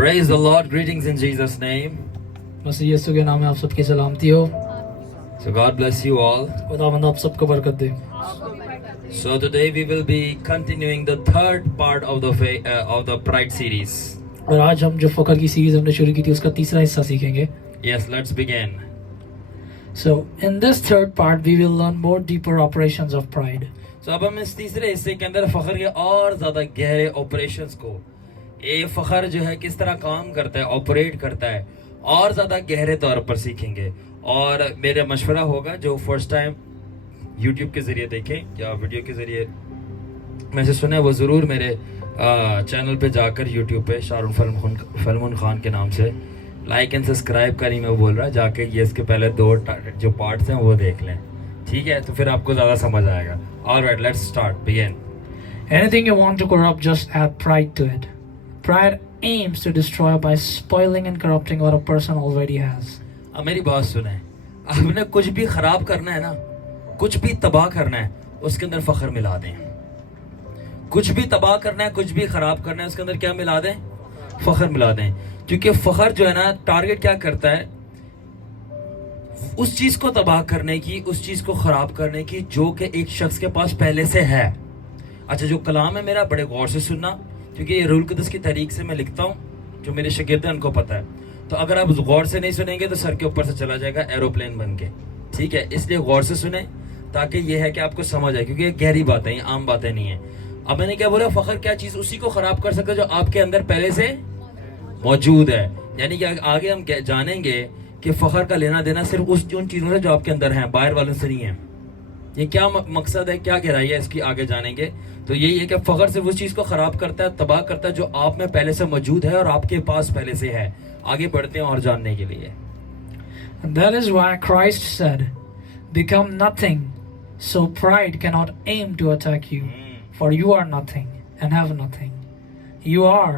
Praise the Lord. Greetings in Jesus' name. मसीह यीशु के नाम में आप सबकी सलामती हो। So God bless you all. खुदावंद आप सबको बरकत दे। So today we will be continuing the third part of the Pride series. और आज हम जो फकर की सीरीज हमने शुरू की थी उसका तीसरा हिस्सा सीखेंगे। Yes, let's begin. So in this third part we will learn more deeper operations of pride. So अब हम इस तीसरे हिस्से के अंदर फखर के और ज़्यादा गहरे ऑपरेशंस को, ये फखर जो है किस तरह काम करता है, ऑपरेट करता है, और ज़्यादा गहरे तौर पर सीखेंगे। और मेरा मशवरा होगा जो फर्स्ट टाइम YouTube के ज़रिए देखें या वीडियो के ज़रिए में से सुने, वो ज़रूर मेरे चैनल पे जाकर YouTube पे शाहरुख फलमन खान के नाम से लाइक एंड सब्सक्राइब करी, मैं बोल रहा जाके ये इसके पहले दो जो पार्ट्स हैं वो देख लें, ठीक है? तो फिर आपको ज़्यादा समझ आएगा। Alright, let's start. Begin. Anything you want to corrupt, just add pride to it. Pride aims to destroy by spoiling and corrupting what a person already has. अब मेरी बात सुने, आपने कुछ भी खराब करना है ना, कुछ भी तबाह करना है, उसके अंदर फखर मिला दें। कुछ भी तबाह करना है, कुछ भी खराब करना है, उसके अंदर क्या मिला दें? फखर मिला दें। क्योंकि फखर जो है ना, टारगेट क्या करता है? उस चीज को तबाह करने की, उस चीज को खराब करने की जो कि एक शख्स के पास पहले से है। अच्छा, जो कलाम है मेरा बड़े गौर से सुनना, क्योंकि ये रूल कुदस की तरीक से मैं लिखता हूँ, जो मेरे शागिर्द हैं उनको पता है। तो अगर आप गौर से नहीं सुनेंगे तो सर के ऊपर से चला जाएगा एरोप्लेन बन के, ठीक है? इसलिए गौर से सुने ताकि ये है कि आपको समझ आए, क्योंकि ये गहरी बातें, ये आम बातें नहीं है। अब मैंने क्या बोला, फखर क्या चीज उसी को खराब कर सकता है जो आपके अंदर पहले से मौजूद है। यानी कि आगे हम जानेंगे कि फखर का लेना देना सिर्फ उन चीज़ों से जो आपके अंदर हैं, बाहर वालों से नहीं है। ये क्या मकसद है, क्या गहराई है इसकी, आगे जानेंगे। तो यही है कि फखर सिर्फ उस चीज़ को ख़राब करता है, तबाह करता है जो आप में पहले से मौजूद है और आपके पास पहले से है। आगे बढ़ते हैं और जानने के लिए। And that is why Christ said, "Become nothing, so pride cannot aim to attack you, for you are nothing and have nothing. You are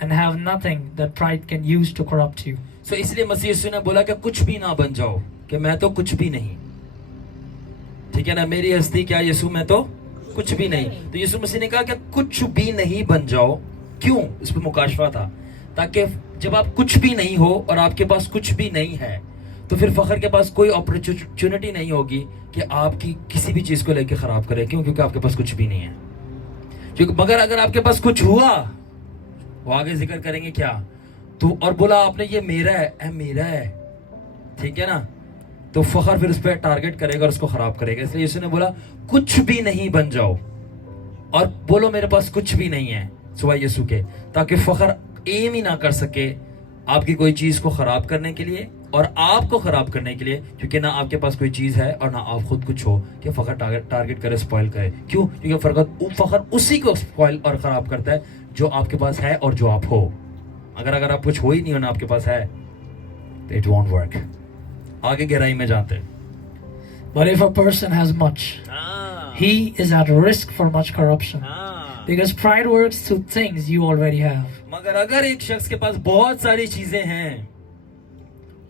and have nothing that pride can use to corrupt you." So इसलिए मसीह यीशु ने बोला कि कुछ भी ना बन जाओ, कि मैं तो कुछ भी नहीं, ठीक है ना? मेरी हस्ती क्या यीशु, मैं तो कुछ भी नहीं। तो यीशु मसीह ने कहा कि कुछ भी नहीं बन जाओ। क्यों? इस पर मुकाशफा था, ताकि जब आप कुछ भी नहीं हो और आपके पास कुछ भी नहीं है, तो फिर फखर के पास कोई अपॉर्चुनिटी नहीं होगी कि आपकी किसी भी चीज को लेकर खराब करे। क्यों? क्योंकि आपके पास कुछ भी नहीं है। क्योंकि मगर अगर आपके पास कुछ हुआ, वो आगे जिक्र करेंगे क्या, तो और बोला आपने ये मेरा है, मेरा है, ठीक है ना? तो फखर फिर उस पर टारगेट करेगा और उसको खराब करेगा। इसलिए यीशु ने बोला कुछ भी नहीं बन जाओ और बोलो मेरे पास कुछ भी नहीं है सिवाय यीशु के, ताकि फखर एम ही ना कर सके आपकी कोई चीज को खराब करने के लिए और आपको खराब करने के लिए, क्योंकि ना आपके पास कोई चीज है और ना आप खुद कुछ हो कि फखर टारगेट करे, स्पॉइल करे। क्यों? क्योंकि फखर उसी को स्पॉइल और खराब करता है जो आपके पास है और जो आप हो। अगर आप कुछ हो ही नहीं हो ना आपके पास है, तो इट वॉन्ट वर्क। आगे गहराई में जाते हैं। But if a person has much, he is at risk for much corruption, because pride works through things you already have. मगर अगर एक शख्स के पास बहुत सारी चीजें हैं,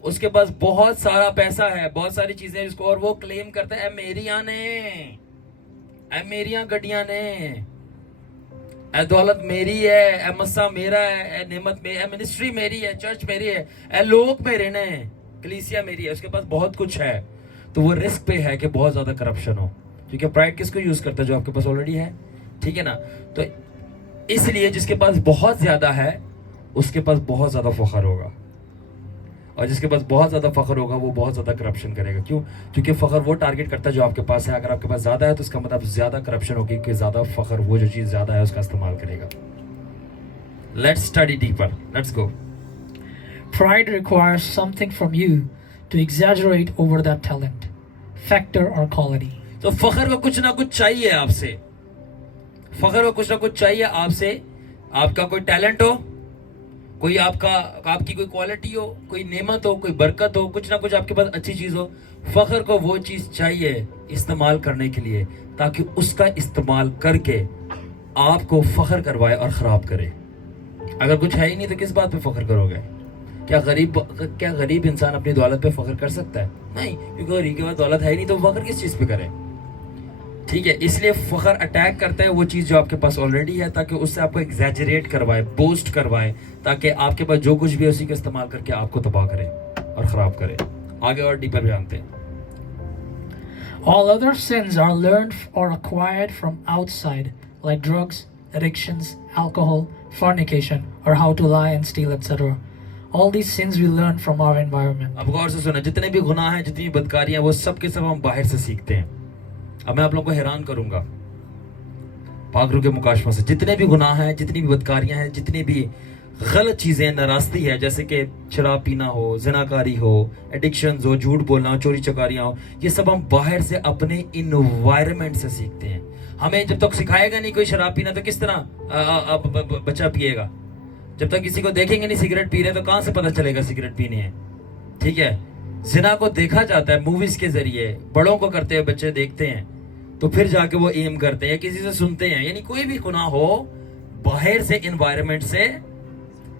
उसके पास बहुत सारा पैसा है, बहुत सारी चीजें हैं, और वो क्लेम करता है मेरियां ने, मेरियां गड्डियां ने, ए दौलत मेरी है, ए मस्सा मेरा है, ए नेमत में, ए मिनिस्ट्री मेरी है, चर्च मेरी है, ए लोग मेरे ने, कलीसिया मेरी है, उसके पास बहुत कुछ है। तो वो रिस्क पे है कि बहुत ज्यादा करप्शन हो, क्योंकि प्राइड किसको यूज करता है? जो आपके पास ऑलरेडी है, ठीक है ना? तो इसलिए जिसके पास बहुत ज्यादा है उसके पास बहुत ज्यादा फखर होगा, और जिसके पास बहुत ज्यादा फखर होगा वो बहुत ज्यादा करप्शन करेगा। क्यों? क्योंकि फखर वो टारगेट करता है जो आपके पास है। अगर आपके पास ज्यादा है तो इसका मतलब ज्यादा करप्शन होगी, कि ज्यादा फखर वो जो चीज ज्यादा है उसका इस्तेमाल करेगा। Let's study deeper, let's go. Pride requires something from you to exaggerate over that talent, factor or quality. तो फखर को कुछ ना कुछ चाहिए आपसे, फखर को कुछ ना कुछ चाहिए आपसे। आपका कोई टैलेंट हो, कोई आपकी कोई क्वालिटी हो, कोई नेमत हो, कोई बरकत हो, कुछ ना कुछ आपके पास अच्छी चीज हो, फखर को वो चीज चाहिए इस्तेमाल करने के लिए, ताकि उसका इस्तेमाल करके आपको फखर करवाए और खराब करे। अगर कुछ है ही नहीं तो किस बात पे फखर करोगे? क्या गरीब इंसान अपनी दौलत पे फखर कर सकता है? नहीं, क्योंकि गरीब के पास दौलत है ही नहीं, तो फखर किस चीज पे करे? ٹھیک ہے, اس لیے فخر اٹیک کرتا ہے وہ چیز جو آپ کے پاس آلریڈی ہے, تاکہ اس سے آپ کو ایگزیجریٹ کروائے, بوسٹ کروائے, تاکہ آپ کے پاس جو کچھ بھی ہے اسی کا استعمال کر کے آپ کو تباہ کرے اور خراب کرے. آگے اور ڈیپر جانتے ہیں. All other sins are learned or acquired from outside, like drugs, addictions, alcohol, fornication, or how to lie and steal, etc. All these sins we learn from our environment. اب غور سے سنیں, جتنے بھی گناہ ہیں, جتنی بدکاریاں, وہ سب کے سب ہم باہر سے سیکھتے ہیں. اب میں آپ لوگوں کو حیران کروں گا پاک روح کے مکاشفہ سے, جتنے بھی گناہ ہیں, جتنی بھی بدکاریاں ہیں, جتنی بھی غلط چیزیں, ناراستی ہے, جیسے کہ شراب پینا ہو, زناکاری ہو, ایڈکشنز ہو, جھوٹ بولنا ہو, چوری چکاریاں ہو, یہ سب ہم باہر سے اپنے انوائرمنٹ سے سیکھتے ہیں. ہمیں جب تک سکھائے گا نہیں کوئی شراب پینا, تو کس طرح بچہ پیے گا؟ جب تک کسی کو دیکھیں گے نہیں سگریٹ پی رہے, تو کہاں سے پتہ چلے گا سگریٹ پینی ہے؟ ٹھیک ہے, زنا کو دیکھا جاتا ہے موویز کے ذریعے, بڑوں کو کرتے ہیں, بچے دیکھتے ہیں, تو پھر جا کے وہ ایم کرتے ہیں یا کسی سے سنتے ہیں. یعنی کوئی بھی گناہ ہو باہر سے انوائرمنٹ سے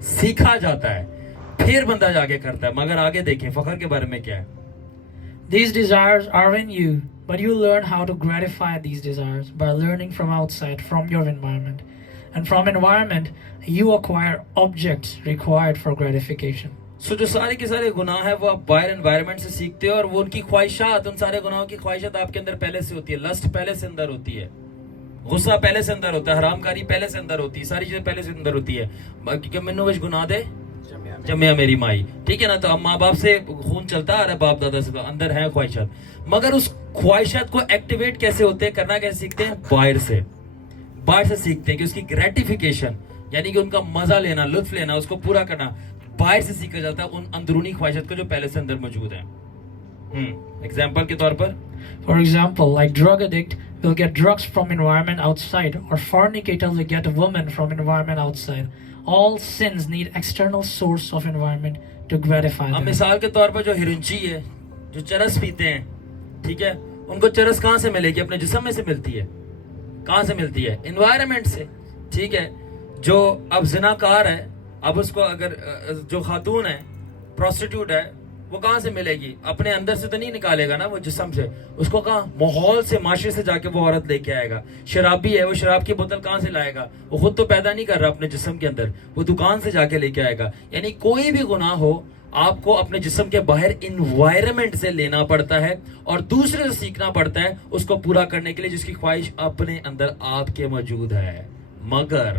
سیکھا جاتا ہے, پھر بندہ جا کے کرتا ہے. مگر آگے دیکھیں فخر کے بارے میں کیا ہے. These desires are in you, but you learn how to gratify these desires by learning from outside, from your environment. And from environment, you acquire objects required for gratification. سو جو سارے کے سارے گناہ ہیں وہ آپ باہر انوائرمنٹ سے سیکھتے ہو, اور وہ ان کی خواہشات, ان سارے گناہوں کی خواہشات آپ کے اندر پہلے سے ہوتی ہے. لسٹ پہلے سے اندر ہوتی ہے, غصہ پہلے سے اندر ہوتا ہے, حرام کاری پہلے سے اندر ہوتی ہے, ساری چیزیں پہلے سے اندر ہوتی ہے. کیونکہ منو وچ گناہ دے جمیا میری مائی, ٹھیک ہے نا. تو اب ماں باپ سے خون چلتا آ رہا ہے, باپ دادا سے, تو اندر ہے خواہشات. مگر اس خواہشات کو ایکٹیویٹ کیسے ہوتے ہیں, کرنا کیسے سیکھتے ہیں؟ باہر سے. باہر سے سیکھتے ہیں کہ اس کی گریٹیفیکیشن, یعنی کہ ان کا مزہ لینا, لطف لینا, اس کو پورا کرنا, باہر سے سیکھا جاتا ہے ان اندرونی خواہشات کو جو پہلے سے اندر موجود ہیں. ایگزامپل کے طور پر, For example, like drug addict will get drugs from environment outside, or fornicator will get a woman from environment outside. All sins need external source of environment to gratify اب them. مثال کے طور پر جو ہرنچی ہے, جو چرس پیتے ہیں, ٹھیک ہے, ان کو چرس کہاں سے ملے گی؟ اپنے جسم میں سے ملتی ہے. کہاں سے ملتی ہے؟ انوائرمنٹ سے. ٹھیک ہے, جو اب زناکار ہے, اب اس کو اگر جو خاتون ہے, پروسٹیٹیوٹ ہے, وہ کہاں سے ملے گی؟ اپنے اندر سے تو نہیں نکالے گا نا, وہ جسم سے. اس کو کہاں؟ ماحول سے, معاشرے سے جا کے وہ عورت لے کے آئے گا. شرابی ہے, وہ شراب کی بوتل کہاں سے لائے گا؟ وہ خود تو پیدا نہیں کر رہا اپنے جسم کے اندر, وہ دکان سے جا کے لے کے آئے گا. یعنی کوئی بھی گناہ ہو, آپ کو اپنے جسم کے باہر انوائرمنٹ سے لینا پڑتا ہے, اور دوسرے سے سیکھنا پڑتا ہے اس کو پورا کرنے کے لیے, جس کی خواہش اپنے اندر آپ کے موجود ہے. مگر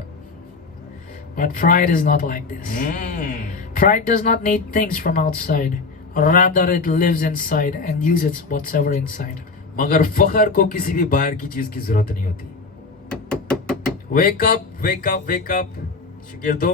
But pride is not like this. Pride does not need things from outside. Rather, it lives inside and uses whatever inside. مگر فخر کو کسی بھی باہر کی چیز کی ضرورت نہیں ہوتی. Wake up, wake up, wake up. شاگردو,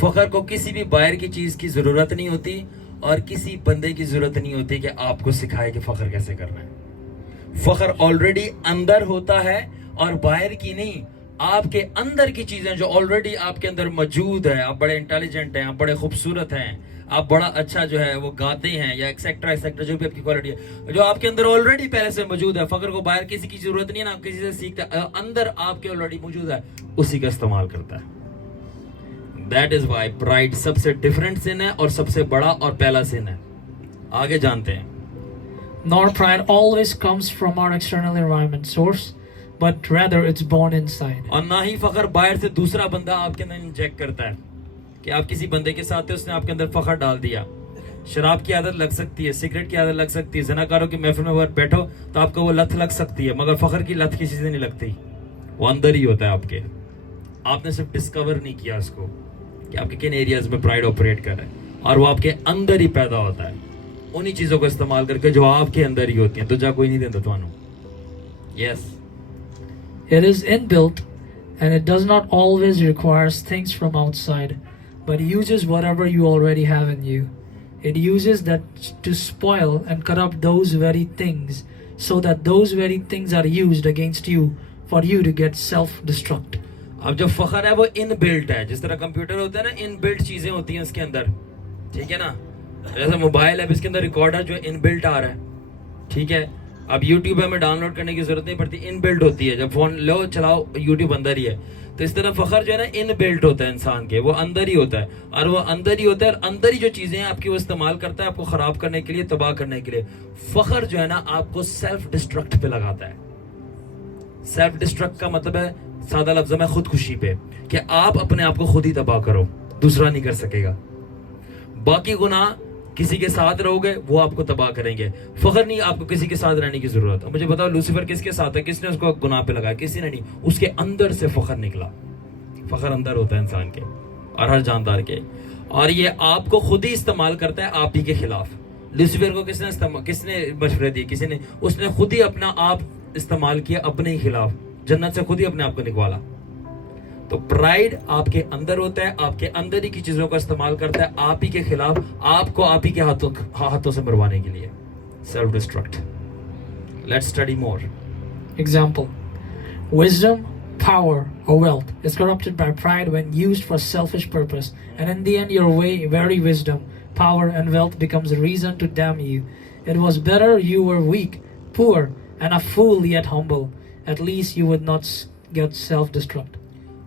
فخر کو کسی بھی باہر کی چیز کی ضرورت نہیں ہوتی, اور کسی بندے کی ضرورت نہیں ہوتی کہ آپ کو سکھائے کہ فخر کیسے کرنا ہے. فخر آلریڈی اندر ہوتا ہے, اور باہر کی نہیں, آپ کے اندر کی چیزیں جو آلریڈی آپ کے اندر موجود ہے. آپ بڑے انٹیلیجنٹ ہیں, آپ بڑے خوبصورت ہیں, آپ بڑا اچھا جو ہے وہ گاتے ہیں, یا ایکسیکٹرا ایکسیکٹرا, جو بھی آپ کی کوالٹی ہے, جو آپ کے اندر آلریڈی پہلے سے موجود ہے. فخر کو باہر کسی کی ضرورت نہیں ہے, نا آپ کسی سے سیکھتے, اندر آپ کے آلریڈی موجود ہے, اسی کا استعمال کرتا ہے. That is why pride سب سے ڈیفرنٹ سن ہے, اور سب سے بڑا اور پہلا سن ہے. آگے جانتے ہیں. Nor pride always comes from our external environment source, but rather it's born inside. اور نہ ہی فخر باہر سے دوسرا بندہ آپ کے اندر انجیکٹ کرتا ہے, کہ آپ کسی بندے کے ساتھ اس نے آپ کے اندر فخر ڈال دیا. شراب کی عادت لگ سکتی ہے, سگریٹ کی عادت لگ سکتی ہے, زناکاروں کی محفل میں اگر بیٹھو تو آپ کو وہ لت لگ سکتی ہے, مگر فخر کی لت کسی سے نہیں لگتی. وہ اندر ہی ہوتا ہے آپ کے. آپ نے صرف ڈسکور نہیں کیا اس کو کہ آپ کے کن ایریاز میں پرائڈ آپریٹ کر رہا ہے, اور وہ آپ کے اندر ہی پیدا ہوتا ہے, انہی چیزوں کو استعمال کر کے جو آپ کے اندر ہی ہوتی ہیں. تو جا کوئی نہیں دیتا توانو. یس, It is inbuilt, and it does not always require things from outside, but uses whatever you already have in you. It uses that to spoil and corrupt those very things, so that those very things are used against you for you to get self-destruct. اب جو فخر ہے وہ ان Bullet ہے, جس طرح computer ہوتا ہے نا, ان بلٹ چیزیں ہوتی ہیں اس کے اندر, ٹھیک ہے نا. جیسے موبائل ہے, اس کے اندر ریکارڈر جو ان بلٹ آ رہا ہے, ٹھیک ہے. اب یوٹیوب ہمیں ڈاؤن لوڈ کرنے کی ضرورت نہیں پڑتی, ان بلٹ ہوتی ہے. جب فون لو چلاؤ یوٹیوب اندر ہی ہے. تو اس طرح فخر جو ہے نا ان بلٹ ہوتا ہے انسان کے, وہ اندر ہی ہوتا ہے, اور وہ اندر ہی ہوتا ہے, اور اندر ہی جو چیزیں ہیں آپ کی وہ استعمال کرتا ہے آپ کو خراب کرنے کے لیے, تباہ کرنے کے لیے. فخر جو ہے نا آپ کو سیلف ڈسٹرکٹ پہ لگاتا ہے. सेल्फ डिस्ट्रक्ट का मतलब है सादा लफ्ज़ में खुदकुशी पे, कि आप अपने आप को खुद ही तबाह करो, दूसरा नहीं कर सकेगा। बाकी गुनाह किसी के साथ रहोगे वो आपको तबाह करेंगे, फखर नहीं, आपको किसी के साथ रहने की जरूरत है। मुझे बताओ लूसीफर किसके साथ है? किसने उसको गुनाह पे लगाया? किसी ने नहीं, उसके अंदर से फखर निकला। फखर अंदर होता है इंसान के और हर जानदार के, और ये आपको खुद ही इस्तेमाल करता है आप ही के खिलाफ। लूसीफर को किसने मशवरे दिए? किसी ने, उसने खुद ही अपना आप इस्तेमाल किया अपने ही खिलाफ, जन्नत से खुद ही अपने आप को निकवाला। तो प्राइड आपके अंदर होता है, आपके अंदर ही की चीजों का इस्तेमाल करता है आप ही के खिलाफ, आपको आप ही के हाथों से मरवाने के लिए। Self destruct. Let's study more. Example: wisdom, power, or wealth is corrupted by pride when used for selfish purpose, and in the end your very wisdom, power, and wealth becomes a reason to damn you. It was better you were weak, poor, and a fool yet humble. At least you would not get self-destruct.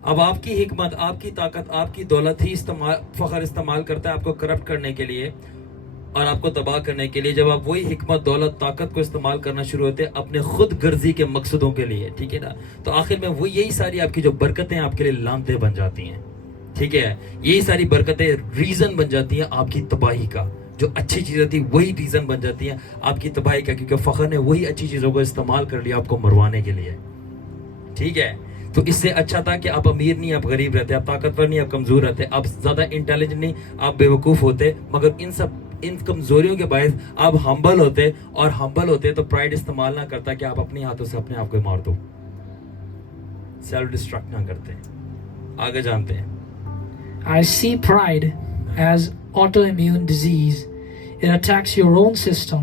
अब आपकी हिकमत, आपकी ताकत, आपकी दौलत ही फखर इस्तेमाल करता है आपको करप्ट करने के लिए और आपको तबाह करने के लिए। जब आप वही हिकमत, दौलत, ताकत को इस्तेमाल करना शुरू होते हैं अपने खुद गर्जी के मकसदों के लिए, ठीक है ना, तो आखिर में वो यही सारी आपकी जो बरकतें आपके लिए लानते बन जाती हैं, ठीक है। यही सारी बरकतें रीजन बन जाती हैं आपकी तबाही का। जो अच्छी चीजें थी वही रीजन बन जाती हैं आपकी तबाही का, क्योंकि फखर ने वही अच्छी चीजों को इस्तेमाल कर लिया आपको मरवाने के लिए, ठीक है। तो इससे अच्छा था कि आप अमीर नहीं, आप गरीब रहते, आप ताकतवर नहीं, आप कमजोर रहते, आप ज्यादा इंटेलिजेंट नहीं, आप बेवकूफ होते, मगर इन कमजोरियों के बायस आप हम्बल होते, और हम्बल होते तो प्राइड इस्तेमाल ना करता कि आप अपने हाथों से अपने आप को मार दो, सेल्फ डिस्ट्रक्ट ना करते। आगे जानते हैं। I see pride as autoimmune disease. It attacks your own system,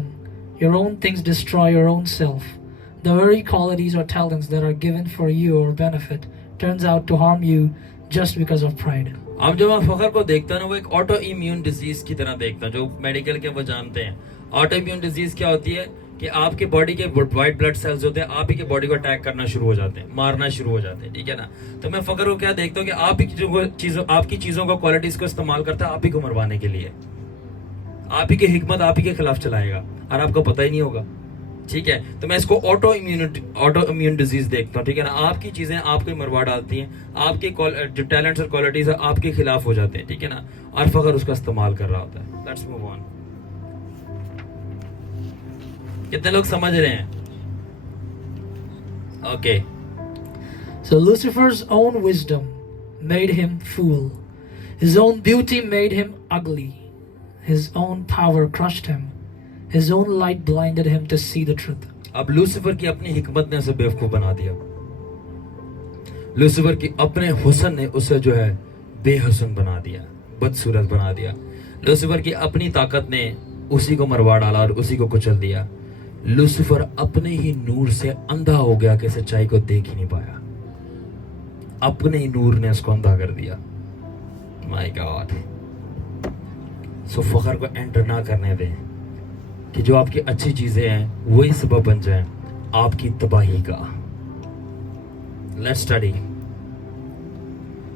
your own things destroy your own self. The very qualities or talents that are given for your benefit turns out to harm you just because of pride. अब जब मैं फखर को देखता हूँ ना, वो एक auto immune disease की तरह देखता हूँ, जो मेडिकल के वो जानते हैं। ऑटो इम्यून डिजीज क्या होती है कि आपके बॉडी के व्हाइट ब्लड सेल्स होते हैं, आप ही के बॉडी को अटैक करना शुरू हो जाते हैं, मारना शुरू हो जाते हैं, ठीक है ना। तो मैं फखर को क्या देखता हूँ कि आप ही आपकी चीजों को, क्वालिटीज को इस्तेमाल करता है आप ही को मरवाने के लिए, आप ही की हिकमत आप ही के खिलाफ चलाएगा और आपको पता ही नहीं होगा, ठीक है। तो मैं इसको ऑटो इम्यून डिजीज देखता हूँ, ठीक है ना। आपकी चीजें आपको मरवा डालती हैं, आपके जो टैलेंट्स और क्वालिटीज है आपके खिलाफ हो जाते हैं, ठीक है ना, और फखर उसका इस्तेमाल कर रहा होता है। Let's move on. कितने लोग समझ रहे हैं? Okay. So Lucifer's own wisdom made him fool. His own beauty made him ugly. His own power crushed him. His own light blinded him to see the truth. अब Lucifer की अपनी हिकमत ने उसे बेवकूफ बना दिया। लूसीफर की अपने हुस्न ने उसे जो है बेहुस्न बना दिया, बदसूरत बना दिया। लूसीफर की अपनी ताकत ने उसी को मरवा डाला और उसी को कुचल दिया। लूसीफर अपने ही नूर से अंधा हो गया कि सच्चाई को देख ही नहीं पाया। अपने ही नूर ने उसको अंधा कर दिया। My God. सो फखर को एंटर ना करने दें कि जो आपकी अच्छी चीजें हैं वही सबब बन जाए आपकी तबाही का। Let's study.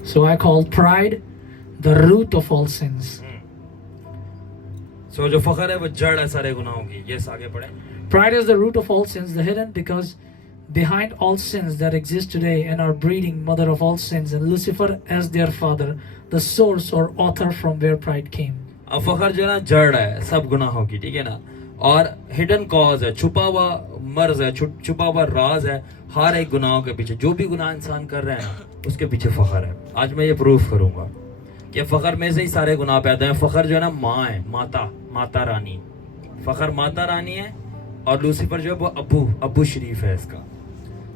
So I call pride the root of all sins. So जो फखर है वो जड़ है सारे गुनाहों की। यस, आगे बढ़े। Pride is the root of all sins, the hidden because behind all sins that exist today and are breeding mother of all sins, and Lucifer as their father, the source or author from where pride came. अब फखर जो है ना जड़ है सब गुनाहों की, ठीक है ना, और हिडन कॉज है, छुपा हुआ मर्ज है, छुपा हुआ राज है हर एक गुनाहों के पीछे। जो भी गुनाह इंसान कर रहे हैं उसके पीछे फखर है। आज मैं ये प्रूफ करूंगा कि फखर में से ही सारे गुनाह पैदा हैं। फखर जो है ना माँ है, माता रानी। फखर माता रानी है और लूसीफर जो है वो अब्बू शरीफ है इसका।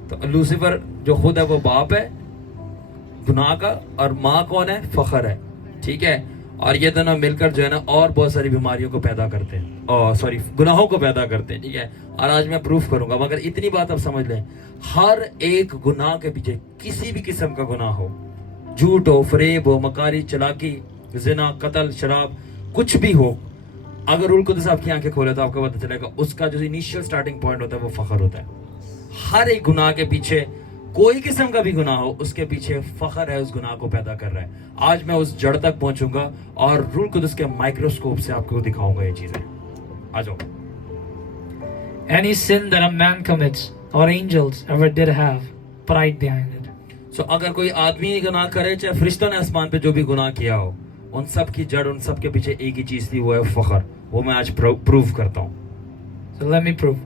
तो लूसीफर जो खुद है वो बाप है गुनाह का, और माँ कौन है? फखर है, ठीक है। और ये दोनों मिलकर जो है ना और बहुत सारी बीमारियों को पैदा करते हैं, और सॉरी गुनाहों को पैदा करते हैं, ठीक है। और आज मैं प्रूफ करूंगा, मगर इतनी बात आप समझ लें, हर एक गुनाह के पीछे किसी भी किस्म का गुनाह हो, झूठ हो, फरेब हो, मकारी, चलाकी, जिना, कत्ल, शराब, कुछ भी हो, अगर रूल कुदस आपकी आंखें खोले तो आपको पता चलेगा उसका जो इनिशियल स्टार्टिंग पॉइंट होता है वो फखर होता है। हर एक गुनाह के पीछे, कोई किस्म का भी गुनाह हो, उसके पीछे फखर है उस गुनाह को पैदा कर रहा है। आज मैं उस जड़ तक पहुंचूंगा और रूल कुदस के माइक्रोस्कोप से आपको दिखाऊंगा ये चीजें। आ जाओ। Any sin that a man commits or angels ever did have pride behind it. So अगर कोई आदमी गुनाह करे, चाहे फरिश्तों ने आसमान पे जो भी गुनाह किया हो, उन सब की जड़, उन सब के पीछे एक ही चीज थी, वो है फख्र. वो मैं आज प्रूव करता हूँ. So let me prove.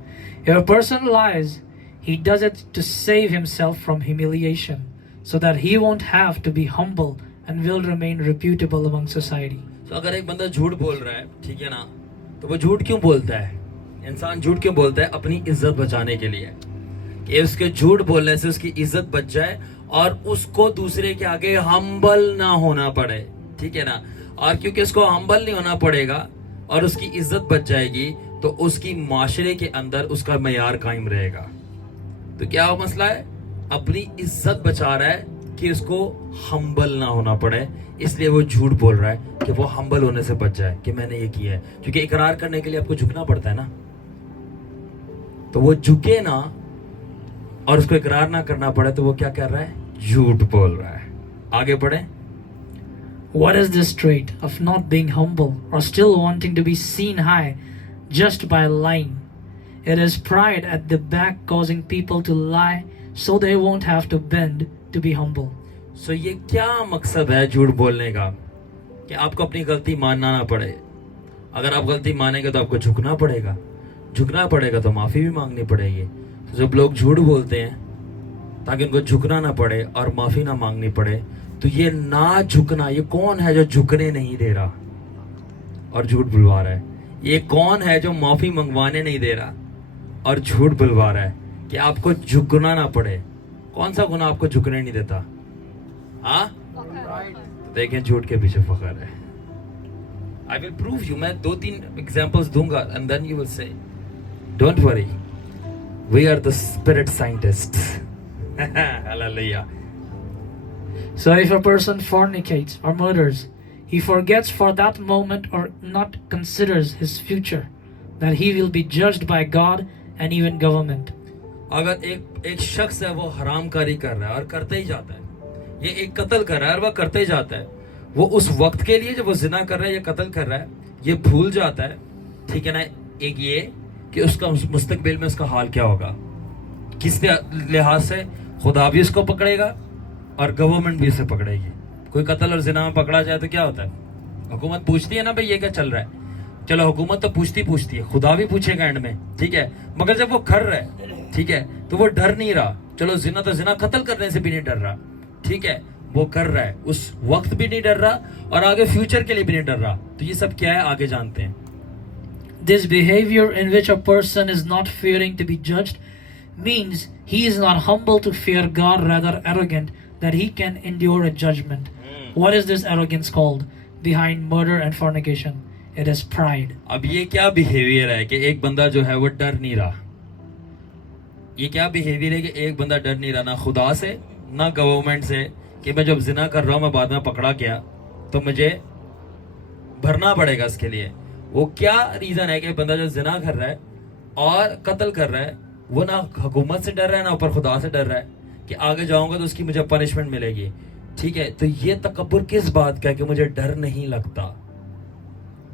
If a person lies, he does it to save himself from humiliation, so that he won't have to be humble and will remain reputable among society. So अगर एक बंदा झूठ बोल रहा है, ठीक है ना, तो वो झूठ क्यों बोलता है? इंसान झूठ क्यों बोलता है? अपनी इज्जत बचाने के लिए, कि उसके झूठ बोलने से उसकी इज्जत बच जाए और उसको दूसरे के आगे हम्बल ना होना पड़े, ठीक है ना. और क्योंकि उसको हम्बल नहीं होना पड़ेगा और उसकी इज्जत बच जाएगी, तो उसकी माशरे के अंदर उसका मयार कायम रहेगा. तो क्या वो मसला है? अपनी इज्जत बचा रहा है कि उसको हम्बल ना होना पड़े, इसलिए वो झूठ बोल रहा है कि वो हम्बल होने से बच जाए कि मैंने ये किया है. क्योंकि इकरार करने के लिए आपको झुकना पड़ता है ना, तो वो झुके ना और उसको इकरार ना करना पड़े, तो वो क्या कर रहा है? झूठ बोल रहा है. आगे बढ़े. What is this trait of not being humble or still wanting to be seen high just by lying? It is pride at the back causing people to lie so they won't have to bend to be humble. So ये क्या मकसद है झूठ बोलने का? कि आपको अपनी गलती मानना ना पड़े. अगर आप गलती मानेंगे तो आपको झुकना पड़ेगा, झुकना पड़ेगा तो माफी भी मांगनी पड़ेगी. तो जब लोग झूठ बोलते हैं ताकि उनको झुकना ना पड़े और माफी ना मांगनी पड़े, तो ये ना झुकना, ये कौन है जो झुकने नहीं दे रहा और झूठ बुलवा रहा है? ये कौन है जो माफी मंगवाने नहीं दे रहा और झूठ बुलवा रहा है कि आपको झुकना ना पड़े? कौन सा गुनाह आपको झुकने नहीं देता? हाँ, देखें झूठ के पीछे फख्र है. I will prove you. मैं 2-3 एग्जांपल्स दूंगा and then you will say don't worry, we are the spirit scientists. Hallelujah. So if a person fornicates or murders, he forgets for that moment or not considers his future, that he will be judged by God and even government. अगर एक शख्स है वो हरामकारी कर रहा है और करते ही जाता है, ये एक कत्ल कर रहा है और वह करते ही जाता है, वो उस वक्त के लिए जब वो जिना कर रहा है या कत्ल कर रहा है, ये भूल जाता है, ठीक है ना, एक ये कि उसका मुस्तकबिल में उसका हाल क्या होगा. किस लिहाज से? खुदा भी उसको पकड़ेगा और गवर्नमेंट भी उसे पकड़ेगी. कोई कत्ल और जिना में पकड़ा जाए तो क्या होता है? हुकूमत पूछती है ना, भाई ये क्या चल रहा है. चलो हुकूमत तो पूछती है, खुदा भी पूछेगा एंड में, ठीक है. मगर जब वो कर रहा है, ठीक है, तो वो डर नहीं रहा. चलो जिना तो जिना, कत्ल करने से भी नहीं डर रहा, ठीक है, वो कर रहा है, उस वक्त भी नहीं डर रहा और आगे फ्यूचर के लिए भी नहीं डर रहा. तो ये सब क्या है आगे जानते हैं. This behavior in which a person is not fearing to be judged means he is not humble to fear God, rather arrogant that he can endure a judgment. What is this arrogance called behind murder and fornication? It is pride. अब ये क्या behaviour है कि एक बंदा जो है वो डर नहीं रहा? ये क्या बिहेवियर है कि एक बंदा डर नहीं रहा, ना खुदा से ना गवर्नमेंट से, कि मैं जब जिना कर रहा हूँ मैं बाद में पकड़ा गया तो मुझे भरना पड़ेगा इसके लिए. वो क्या रीजन है कि बंदा जो जिना कर रहा है और कत्ल कर रहा है, वो ना हुकूमत से डर रहा है ना ऊपर खुदा से डर रहा है कि आगे जाऊंगा तो उसकी मुझे पनिशमेंट मिलेगी, ठीक है. तो ये तकब्बुर किस बात का है कि मुझे डर नहीं लगता?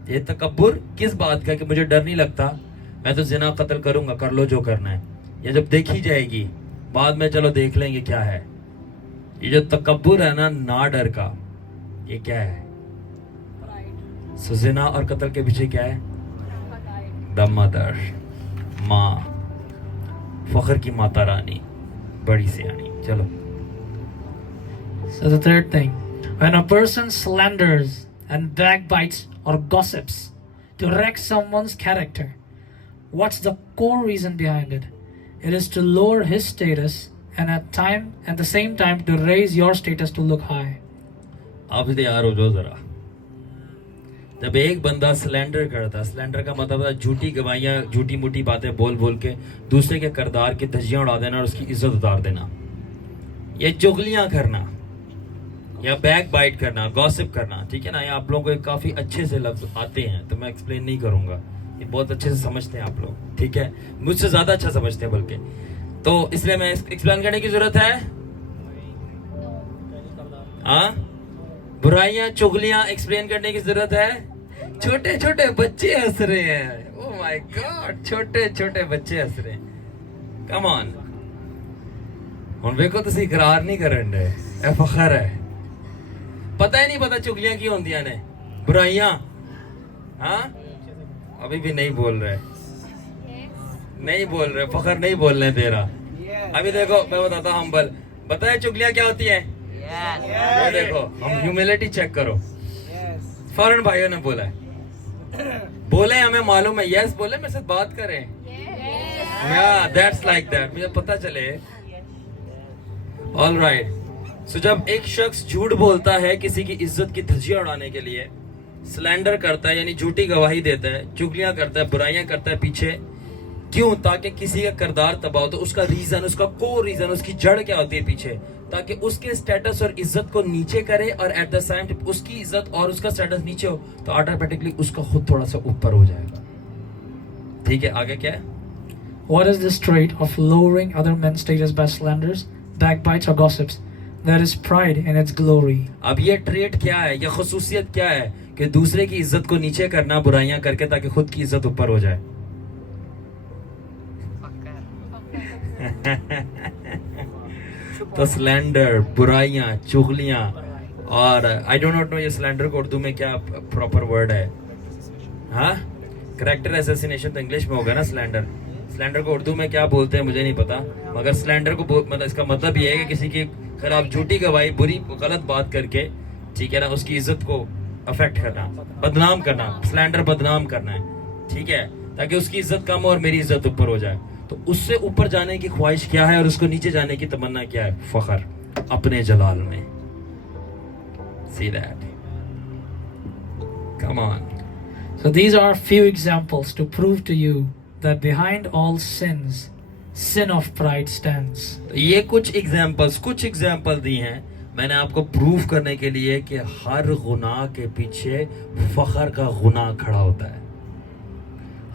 ये तकब्बुर किस बात का है कि मुझे डर नहीं लगता, मैं तो जिना कत्ल करूंगा, कर लो जो करना है, ये जब देखी जाएगी बाद में चलो देख लेंगे क्या है. ये जो तकब्बुर है ना डर का, ये क्या है? सो जिना और कत्ल के पीछे क्या है? द मदर, माँ, फख्र की माता रानी, बड़ी सियानी. चलो. So the third thing, when a person slanders and backbites or gossips to wreck someone's character, what's the core reason behind it? It is to lower his status and at the same time to raise your status to look high. आप तैयार हो जो जरा. जब एक बंदा slander करता, slander का मतलब है झूठी गवाहियां, झूठी मूठी बातें बोल बोल के दूसरे के किरदार की धज्जियां उड़ा देना और उसकी इज्जत उतार देना, ये चुगलियां करना या बैक बाइट करना, गॉसिप करना, ठीक है ना. ये आप लोगों को काफी अच्छे से लफ्ज आते हैं तो मैं एक्सप्लेन नहीं करूंगा, ये बहुत अच्छे से समझते हैं आप लोग, ठीक है, मुझसे ज्यादा अच्छा समझते हैं बल्कि. तो इसलिए मैं एक्सप्लेन करने की जरूरत है. हाँ, बुराइयां चुगलियां एक्सप्लेन करने की जरूरत है. छोटे छोटे बच्चे हंस रहे हैं, ओह माय गॉड, छोटे छोटे बच्चे हंस रहे हैं. ਕਮ ਔਨ ਹੁਣ ਵੇਖੋ ਤੁਸੀਂ ਇਕਰਾਰ ਨਹੀਂ ਕਰਨ ਦੇ ਇਹ ਫਖਰ ਹੈ ਪਤਾ ਹੀ ਨਹੀਂ ਪਤਾ ਚੁਗਲੀਆਂ ਕੀ ਹੁੰਦੀਆਂ ਨੇ बुराइयां हाँ अभी भी नहीं बोल रहे फखर नहीं बोल रहे तेरा अभी देखो मैं बताता हूँ हम्बल बताए चुगलियां क्या होती है ये देखो हम ह्यूमिलिटी चेक करो फौरन भाइयों ने बोला है बोले हमें मालूम है यस बोले मेरे साथ बात करें दैट्स लाइक दैट मुझे पता चले ऑल राइट सो जब एक शख्स झूठ बोलता है किसी की इज्जत की धज्जियां उड़ाने के लिए स्लैंडर करता है यानी झूठी गवाही देता है चुगलियां करता है बुराइयां करता है पीछे क्यों ताकि किसी का किरदार तबाह हो तो उसका रीजन उसका कोर रीजन उसकी जड़ क्या होती है पीछे ताकि उसके स्टेटस और इज्जत को नीचे करे और एट द सेम टाइम उसकी इज्जत और उसका स्टेटस नीचे हो तो ऑटोमेटिकली उसका खुद थोड़ा सा ऊपर हो जाएगा ठीक है आगे क्या है What is this trait of lowering other men's status by slanders, backbites or gossips? There is pride in its glory. अब ये ट्रेट क्या है ये खसूसियत क्या है कि दूसरे की इज्जत को नीचे करना बुराइयां करके ताकि खुद की इज्जत ऊपर हो जाए तो स्लैंडर बुराइयां चुगलियां और आई डोंट नॉट नो ये स्लैंडर को उर्दू में क्या प्रॉपर वर्ड है हाँ करेक्टर असैसिनेशन तो इंग्लिश में होगा ना स्लैंडर को उर्दू में क्या बोलते हैं मुझे नहीं पता मगर स्लैंडर को मतलब इसका मतलब ये है कि किसी की खराब झूठी गवाही बुरी गलत बात करके ठीक है ना उसकी इज्जत को अफेक्ट करना बदनाम करना स्लैंडर बदनाम करना है ठीक है ताकि उसकी इज्जत कम हो और मेरी इज्जत ऊपर हो जाए तो उससे ऊपर जाने की ख्वाहिश क्या है और उसको नीचे जाने की तमन्ना क्या है फखर अपने जलाल में see that come on So these are few examples to prove to you that behind all sins, sin of pride stands. ये कुछ एग्जाम्पल दी हैं मैंने आपको प्रूव करने के लिए कि हर गुनाह के पीछे फखर का गुनाह खड़ा होता है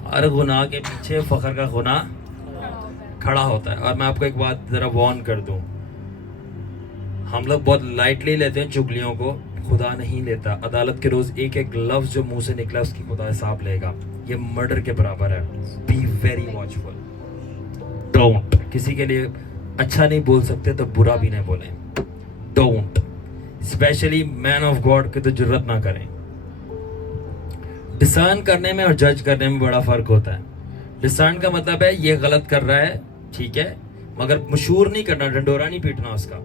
हर गुनाह के पीछे फखर का गुनाह खड़ा होता है और मैं आपको एक बात जरा वार्न कर दूं हम लोग बहुत लाइटली लेते हैं चुगलियों को खुदा नहीं लेता अदालत के रोज एक एक लफ्ज जो मुंह से निकला उसकी खुदा हिसाब लेगा ये मर्डर के बराबर है बी वेरी वॉचफुल डोंट किसी के लिए अच्छा नहीं बोल सकते तो बुरा भी नहीं बोलें don't specially man of God की तो जरूरत ना करें डिसर्न करने में और जज करने में बड़ा फर्क होता है डिसर्न का मतलब है ये गलत कर रहा है ठीक है मगर मशहूर नहीं करना डंडोरा नहीं पीटना उसका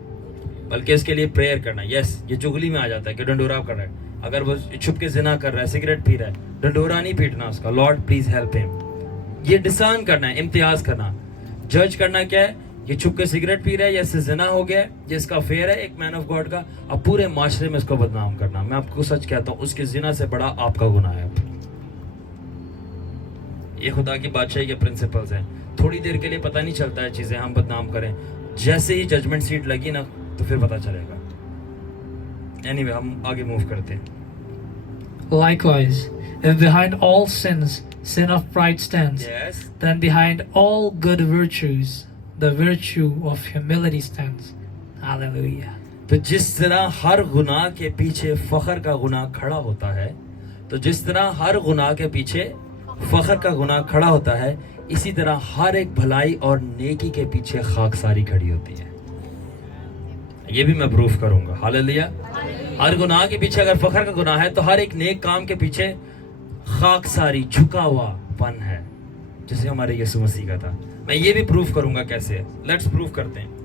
बल्कि इसके लिए प्रेयर करना यस ये चुगली में आ जाता है कि डंडोरा कर रहा है अगर वो छुप के जिना कर रहा है सिगरेट पी रहा है डंडोरा नहीं पीटना उसका लॉर्ड प्लीज हेल्प हिम ये डिसर्न करना है इम्तियाज करना जज करना क्या है ये छुप के सिगरेट पी रहा है या इससे जिना हो गया है ये इसका फेयर है एक मैन ऑफ गॉड का अब पूरे माशरे में इसको बदनाम करना मैं आपको सच कहता हूँ उसके जिना से बड़ा आपका गुनाह है ये खुदा की बादशाही के प्रिंसिपल्स हैं थोड़ी देर के लिए पता नहीं चलता है चीजें हम बदनाम करें जैसे ही जजमेंट सीट लगी ना तो फिर पता चलेगा एनीवे हम आगे मूव करते हैं Likewise, if behind all sins, sin of pride stands, yes then behind all good virtues, the virtue of humility stands. Hallelujah. तो जिस तरह हर गुनाह के पीछे फखर का गुनाह खड़ा होता है तो जिस तरह हर गुनाह के पीछे फखर का गुनाह खड़ा होता है इसी तरह हर एक भलाई और नेकी के पीछे खाकसारी खड़ी होती है ये भी मैं प्रूफ करूंगा हालेलुया हर गुनाह के पीछे अगर फखर का गुनाह है तो हर एक नेक काम के पीछे खाकसारी झुका हुआ पन है जैसे हमारे यीशु मसीह का था मैं ये भी प्रूफ करूंगा कैसे लेट्स प्रूफ करते हैं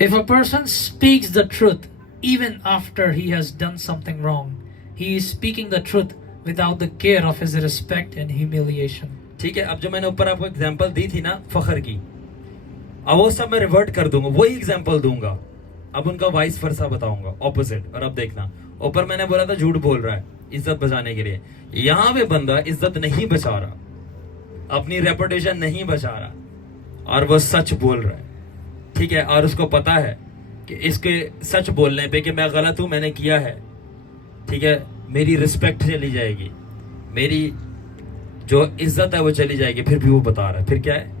If a person speaks the truth even after he has done something wrong, he is speaking the truth without the care of his respect and humiliation. ठीक है अब जो मैंने ऊपर आपको एग्जांपल दी थी ना फखर की अब वो सब मैं रिवर्ट कर दूंगा वही एग्जांपल दूंगा अब उनका वाइस वर्सा बताऊंगा ऑपोजिट और अब देखना ऊपर मैंने बोला था झूठ बोल रहा है इज्जत बचाने के लिए यहाँ पे बंदा इज्जत नहीं बचा रहा अपनी रेपुटेशन नहीं बचा रहा और वो सच बोल रहा है ठीक है और उसको पता है कि इसके सच बोलने पे कि मैं गलत हूं मैंने किया है ठीक है मेरी रिस्पेक्ट चली जाएगी मेरी जो इज्जत है वो चली जाएगी फिर भी वो बता रहा है फिर क्या है